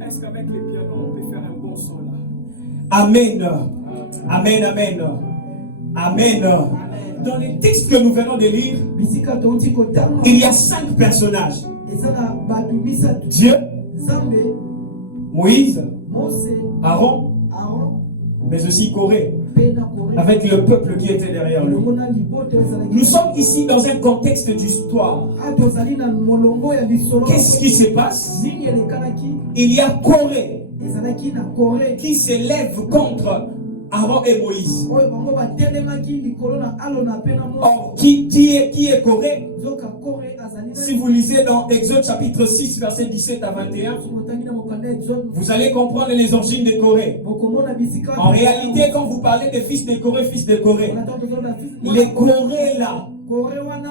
est-ce qu'avec les pianos, on peut faire un bon son là? Amen. Amen, amen. Amen. Dans les textes que nous venons de lire, il y a 5 personnages. Dieu, Moïse, Aaron, mais aussi Corée. avec le peuple qui était derrière lui. Nous sommes ici dans un contexte d'histoire. Qu'est-ce qui se passe? Il y a Corée qui s'élève contre Aaron et Moïse. Or, qui est Corée? Si vous lisez dans Exode chapitre 6, verset 17 à 21, vous allez comprendre les origines de Corée. En réalité, quand vous parlez des fils de Corée, les Corées là,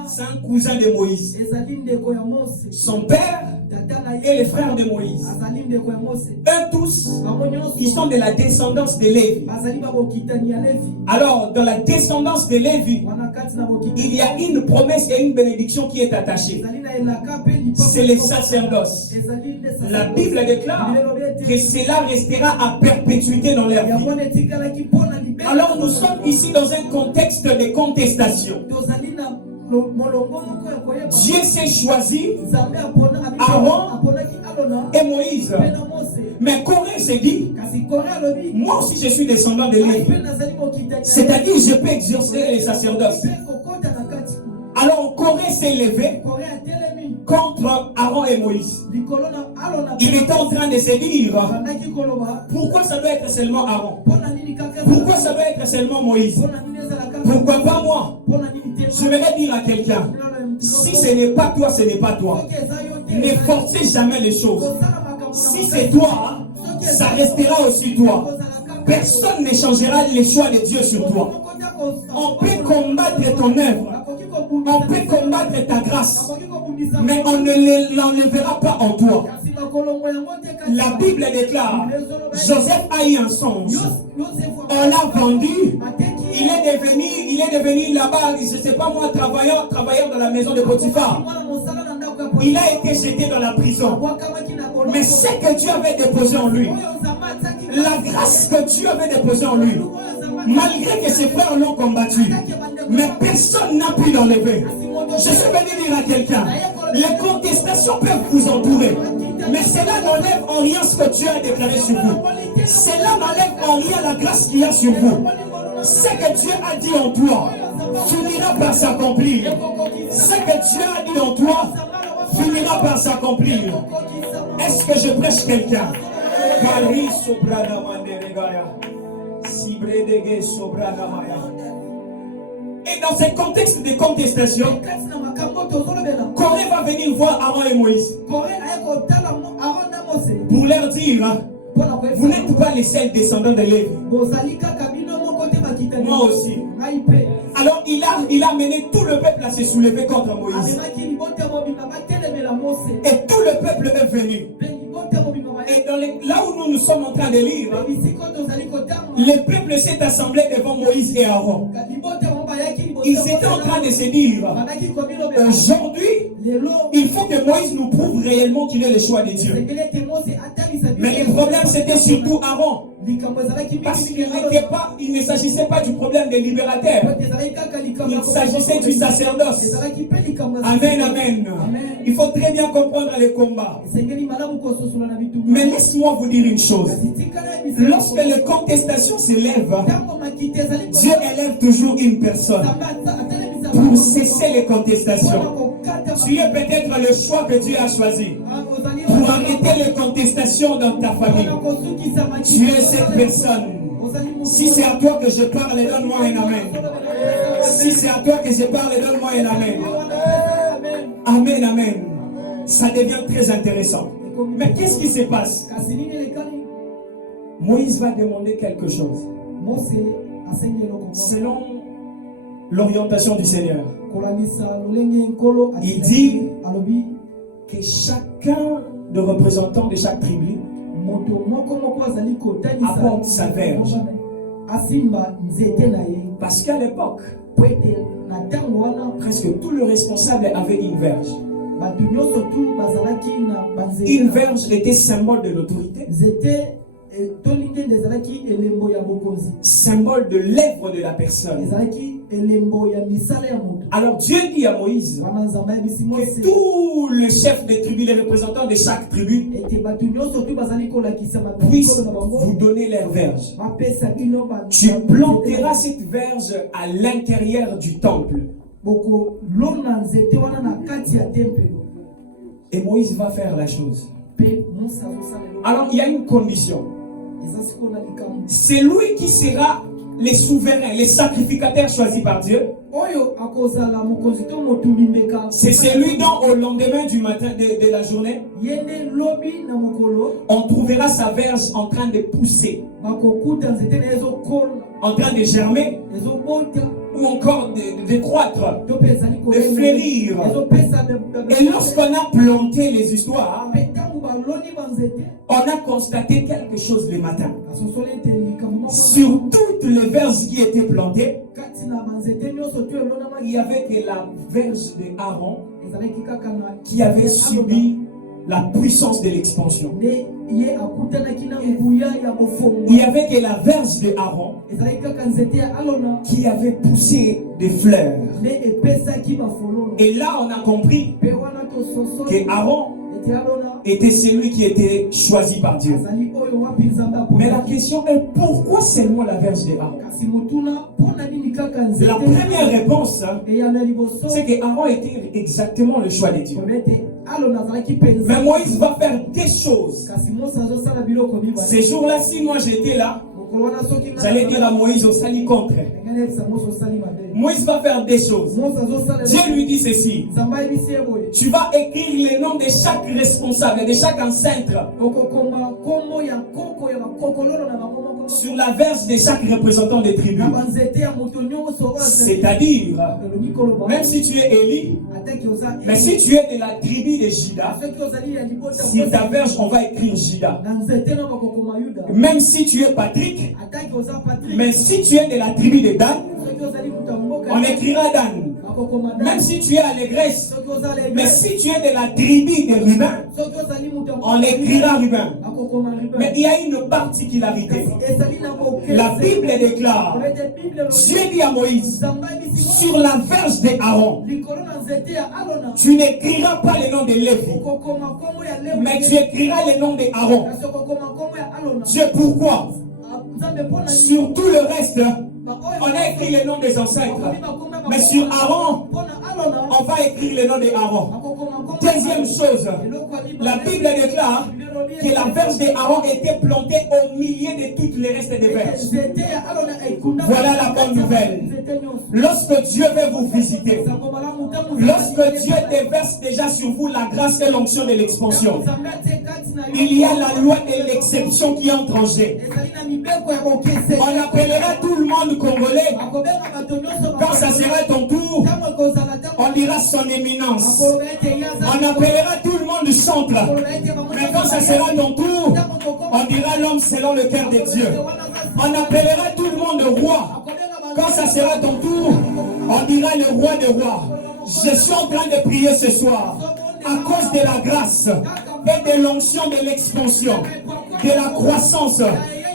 c'est un cousin de Moïse. Son père et les frères de Moïse. Eux tous, ils sont de la descendance de Lévi. Alors, dans la descendance de Lévi, il y a une promesse et une bénédiction qui est attachée. C'est le sacerdoce. La Bible déclare que cela restera à perpétuité dans leur vie. Alors, nous sommes ici dans un contexte de contestation. Dieu s'est choisi Aaron et Moïse. Mais Corée s'est dit, moi aussi je suis descendant de Lévi. C'est-à-dire je peux exercer les sacerdoces. Alors Corée s'est levé contre Aaron et Moïse. Il était en train de se dire, pourquoi ça doit être seulement Aaron? Pourquoi ça doit être seulement Moïse? Pourquoi pas moi? Je vais dire à quelqu'un, si ce n'est pas toi, ce n'est pas toi. Ne forcez jamais les choses. Si c'est toi, ça restera aussi toi. Personne ne changera les choix de Dieu sur toi. On peut combattre ton œuvre. On peut combattre ta grâce. Mais on ne l'enlèvera pas en toi. La Bible déclare, Joseph a eu un songe. On l'a vendu. Il est devenu là-bas, je ne sais pas moi, travailleur dans la maison de Potiphar. Il a été jeté dans la prison. Mais ce que Dieu avait déposé en lui, la grâce que Dieu avait déposée en lui, malgré que ses frères l'ont combattu, mais personne n'a pu l'enlever. Je suis venu dire à quelqu'un, les contestations peuvent vous entourer, mais cela n'enlève en rien ce que Dieu a déclaré sur vous. Cela n'enlève en rien la grâce qu'il y a sur vous. Ce que Dieu a dit en toi finira par s'accomplir. Ce que Dieu a dit en toi finira par s'accomplir. Est-ce que je prêche quelqu'un? Et dans ce contexte de contestation, Corée va venir voir Aaron et Moïse pour leur dire, vous n'êtes pas les seuls descendants de Lévi. Moi aussi. Alors il a mené tout le peuple à se soulever contre Moïse. Et tout le peuple est venu. Et là où nous sommes en train de lire, le peuple s'est assemblé devant Moïse et Aaron. Ils étaient en train de se dire, aujourd'hui, il faut que Moïse nous prouve réellement qu'il est le choix de Dieu. Mais le problème c'était surtout Aaron. Parce qu'il ne s'agissait pas du problème des libérateurs. Il s'agissait du sacerdoce. Amen, amen. Il faut très bien comprendre les combats. Mais laisse-moi vous dire une chose. Lorsque les contestations s'élèvent, Dieu élève toujours une personne pour cesser les contestations. Tu es peut-être le choix que Dieu a choisi pour arrêter les contestations dans ta famille. Tu es cette personne. Si c'est à toi que je parle, donne-moi un amen. Si c'est à toi que je parle, donne-moi un amen. Amen, amen. Ça devient très intéressant. Mais qu'est-ce qui se passe? Moïse va demander quelque chose. Selon l'orientation du Seigneur, il dit que chacun des représentants de chaque tribu apporte sa verge. Parce qu'à l'époque, presque tous les responsables avaient une verge. Une verge était symbole de l'autorité, symbole de l'œuvre de la personne. Alors Dieu dit à Moïse que tous les chefs des tribus, les représentants de chaque tribu puissent vous donner leurs verges. Tu planteras cette verge à l'intérieur du temple. Et Moïse va faire la chose. Alors il y a une condition. C'est lui qui sera les souverains, les sacrificateurs choisis par Dieu. C'est celui dont au lendemain du matin de la journée, on trouvera sa verge en train de pousser, en train de germer, ou encore de croître, de fleurir. Et lorsqu'on a planté les histoires, on a constaté quelque chose le matin. Sur toutes les verges qui étaient plantées, il y avait que la verge d'Aaron qui avait subi la puissance de l'expansion. Il y avait que la verge d'Aaron qui avait poussé des fleurs. Et là, on a compris que Aaron était celui qui était choisi par Dieu. Mais la question est, pourquoi seulement la verge d'Aaron? La première réponse, c'est que Aaron était exactement le choix de Dieu. Mais Moïse va faire des choses. Ces jours-là, si moi j'étais là, j'allais dire à Moïse au sali contre. Moïse va faire des choses. Dieu lui dit ceci: tu vas écrire les noms de chaque responsable, de chaque ancêtre sur la verge de chaque représentant des tribus. C'est-à-dire, même si tu es Élie, mais si tu es de la tribu de Juda, sur ta verge on va écrire Juda. Même si tu es Patrick, mais si tu es de la tribu de Dan, on écrira Dan. Même si tu es allégresse, mais si tu es de la tribu de Ruben, on écrira Ruben. Mais il y a une particularité. La Bible déclare, Dieu dit à Moïse, sur la verge d'Aaron, tu n'écriras pas le nom de Lévi, mais tu écriras le nom d'Aaron. Dieu, pourquoi? Sur tout le reste, on a écrit le nom des ancêtres. Mais sur Aaron, on va écrire le nom d'Aaron. Deuxième chose, la Bible déclare que la verge d'Aaron était plantée au milieu de toutes les restes des verges. Voilà la bonne nouvelle. Lorsque Dieu veut vous visiter, lorsque Dieu déverse déjà sur vous la grâce et l'onction de l'expansion, il y a la loi de l'exception qui entre en jeu. On appellera tout le monde congolais. Quand ça sera ton tour, on dira son éminence. On appellera tout le monde chantre. Mais quand ça sera ton tour, on dira l'homme selon le cœur de Dieu. On appellera tout le monde roi. Quand ça sera ton tour, on dira le roi des rois. Je suis en train de prier ce soir à cause de la grâce et de l'onction de l'expansion, de la croissance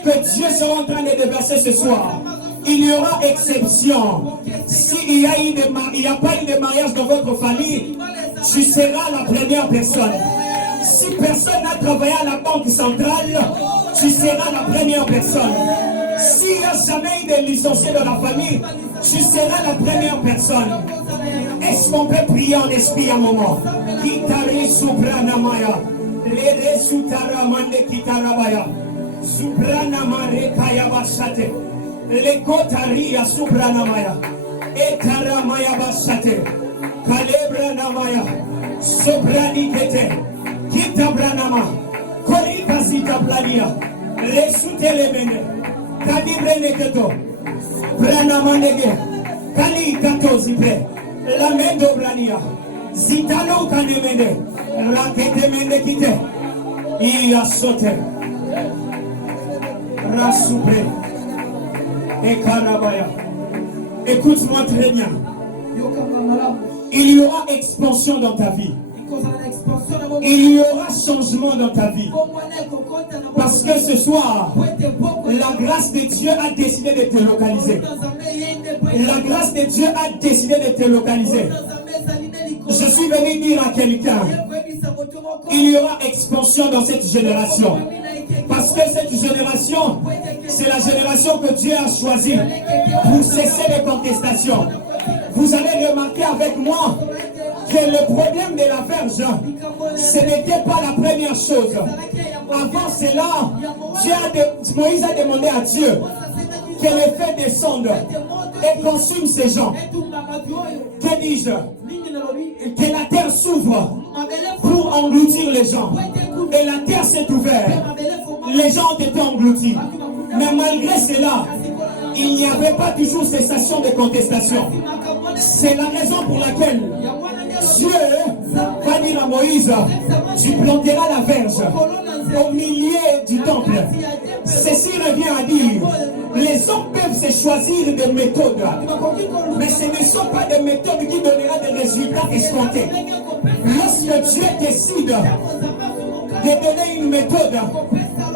que Dieu sera en train de déverser ce soir. Il y aura exception. S'il n'y a pas eu de mariage dans votre famille, tu seras la première personne. Si personne n'a travaillé à la banque centrale, tu seras la première personne. S'il n'y a jamais eu de licenciés dans la famille, tu seras la première personne. Est-ce qu'on peut prier en esprit un moment? Kitari Supranamaya, Lede Sutaramande Kitarabaya, Supranamare Kayabasate, Lekotaria Supranamaya, Ekaramaya Basate, Kalebranamaya, Sopranikete, Kitabranama, Korikazita Plania, Resutelemene, Kadibreneketo, Branamanege, Kali Katozipe, Lamendo Brania, Zitano Kanemene, Rakete Mendekite, Ia Sote, Rasupre, et Karabaya. Écoute-moi très bien. Il y aura expansion dans ta vie. Il y aura changement dans ta vie. Parce que ce soir, la grâce de Dieu a décidé de te localiser. La grâce de Dieu a décidé de te localiser. Je suis venu dire à quelqu'un, il y aura expansion dans cette génération. Parce que cette génération, c'est la génération que Dieu a choisie pour cesser les contestations. Vous allez remarquer avec moi que le problème de la verge, ce n'était pas la première chose. Avant cela, Moïse a demandé à Dieu que le feu descende et consume ces gens. Que dis-je? Que la terre s'ouvre pour engloutir les gens. Et la terre s'est ouverte. Les gens ont été engloutis. Mais malgré cela, il n'y avait pas toujours cessation de contestation. C'est la raison pour laquelle Dieu va dire à Moïse, tu planteras la verge au milieu du temple. Ceci revient à dire, les hommes peuvent se choisir des méthodes, mais ce ne sont pas des méthodes qui donneront des résultats escomptés. Lorsque Dieu décide de donner une méthode,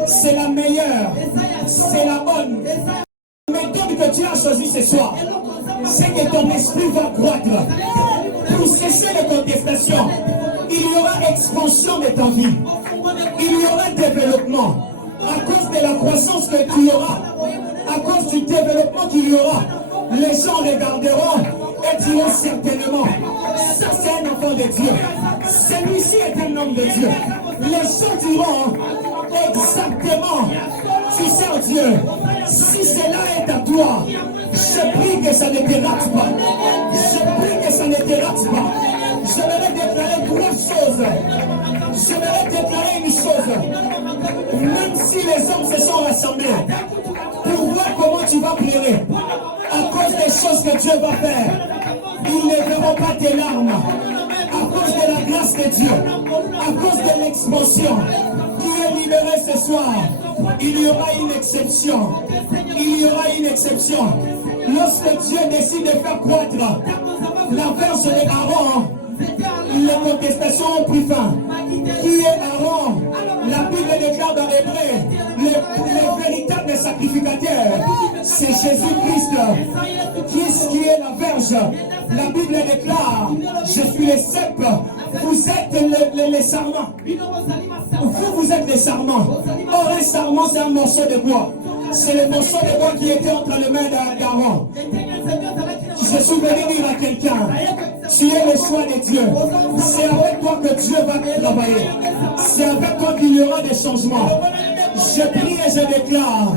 c'est la meilleure, c'est la bonne. La méthode que Dieu a choisie ce soir, c'est que ton esprit va croître. Pour cesser les contestations, il y aura expansion de ta vie. Il y aura développement. À cause de la croissance que tu auras, à cause du développement qu'il y aura, les gens regarderont et diront certainement, ça c'est un enfant de Dieu. Celui-ci est un homme de Dieu. Les gens diront exactement, tu sers Dieu. Si cela est à toi, je prie que ça ne te rate pas. Je prie que ça ne te rate pas. Je vais déclarer trois choses. Je vais déclarer une chose. Même si les hommes se sont rassemblés pour voir comment tu vas pleurer, à cause des choses que Dieu va faire, ils ne verront pas tes larmes. À cause de la grâce de Dieu, à cause de l'expansion qui est libérée ce soir, il y aura une exception. Il y aura une exception. Lorsque Dieu décide de faire croître la verge de Aaron, les contestations ont pris fin. Qui est Aaron? La Bible déclare dans l'Hébreu, le véritable sacrificateur, c'est Jésus-Christ. Qui est la verge? La Bible déclare, je suis le cep, vous êtes les sarments. Vous êtes les sarments. Or, un sarment, c'est un morceau de bois. C'est le morceau de bois qui était entre les mains d'Aaron. Je suis venu dire à quelqu'un, tu es le choix de Dieu. C'est avec toi que Dieu va travailler. C'est avec toi qu'il y aura des changements. Je prie et je déclare,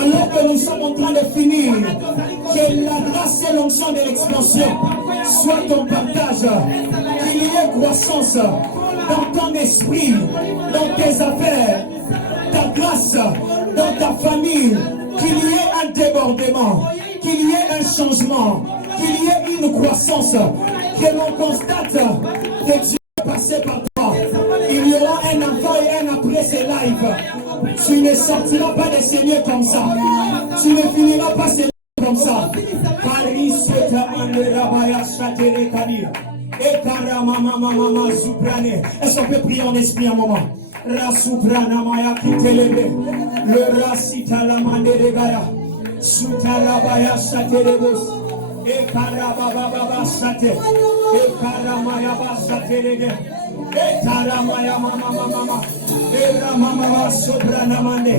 alors que nous sommes en train de finir, que la grâce et l'onction de l'expansion soit ton partage. Qu'il y ait croissance dans ton esprit, dans tes affaires, ta grâce, dans ta famille. Qu'il y ait un débordement, qu'il y ait un changement, qu'il y ait une croissance, que l'on constate que Dieu est passé par toi. Il y aura un avant et un après ces lives. Tu ne sortiras pas des seigneurs comme ça. Tu ne finiras pas ces lives comme ça. Est-ce qu'on peut prier en esprit un moment? Rasuprana maya kitelebe, le rasita la manderegaya, sutarabaya saterebos, e karababa sate, e karamaya basaterege, e taramaya mama, e ramama soprana mande,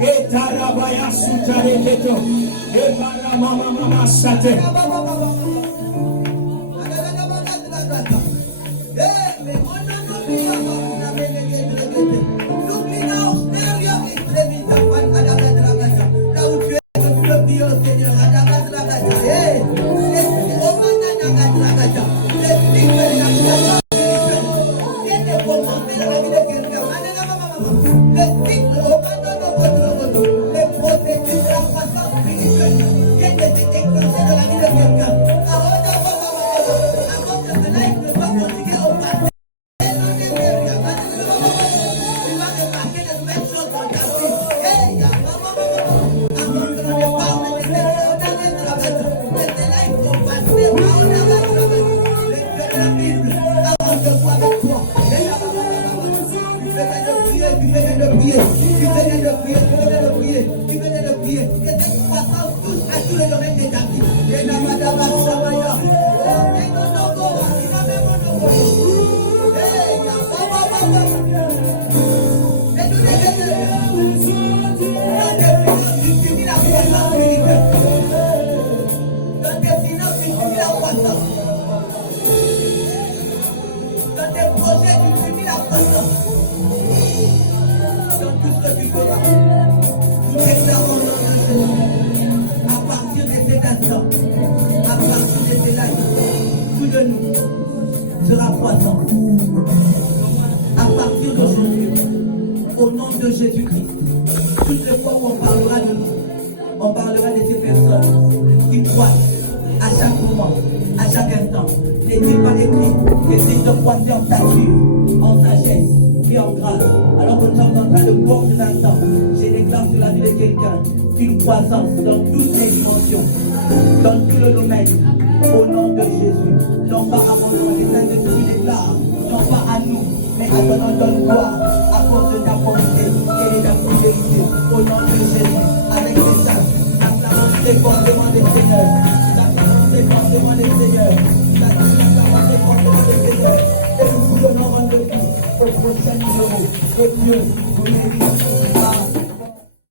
e tarabaya sutaregeto, e karamama sate. Tu venais de prier. Que cette croissance touche à tous les domaines de ta vie. maintenant. Dans tout ce que tu feras, nous déclarons le nom de Jésus. À partir de cet instant, à partir de cet instant, tout de nous sera croissant. À partir d'aujourd'hui, au nom de Jésus-Christ, toutes les fois où on parlera de nous, on parlera de ces personnes qui croissent à chaque moment, à chaque instant. N'est-il pas écrit que si je croissais en stature, en sagesse et en grâce, alors que nous sommes en train de boire cet instant, je déclare sur la vie de quelqu'un une croissance dans toutes les dimensions, dans tout le domaine, au nom de Jésus. Non pas à mon nom, les saints de Dieu déclarent, non pas à nous, mais à ton nom donne gloire, à cause de ta bonté et de ta fidélité, au nom de Jésus, avec les saints, acclamons les commandements des Seigneurs, acclamons les commandements des Seigneurs, acclamons les commandements des Seigneurs, et nous voulons rendez-vous au prochain numéro, et Dieu vous bénisse.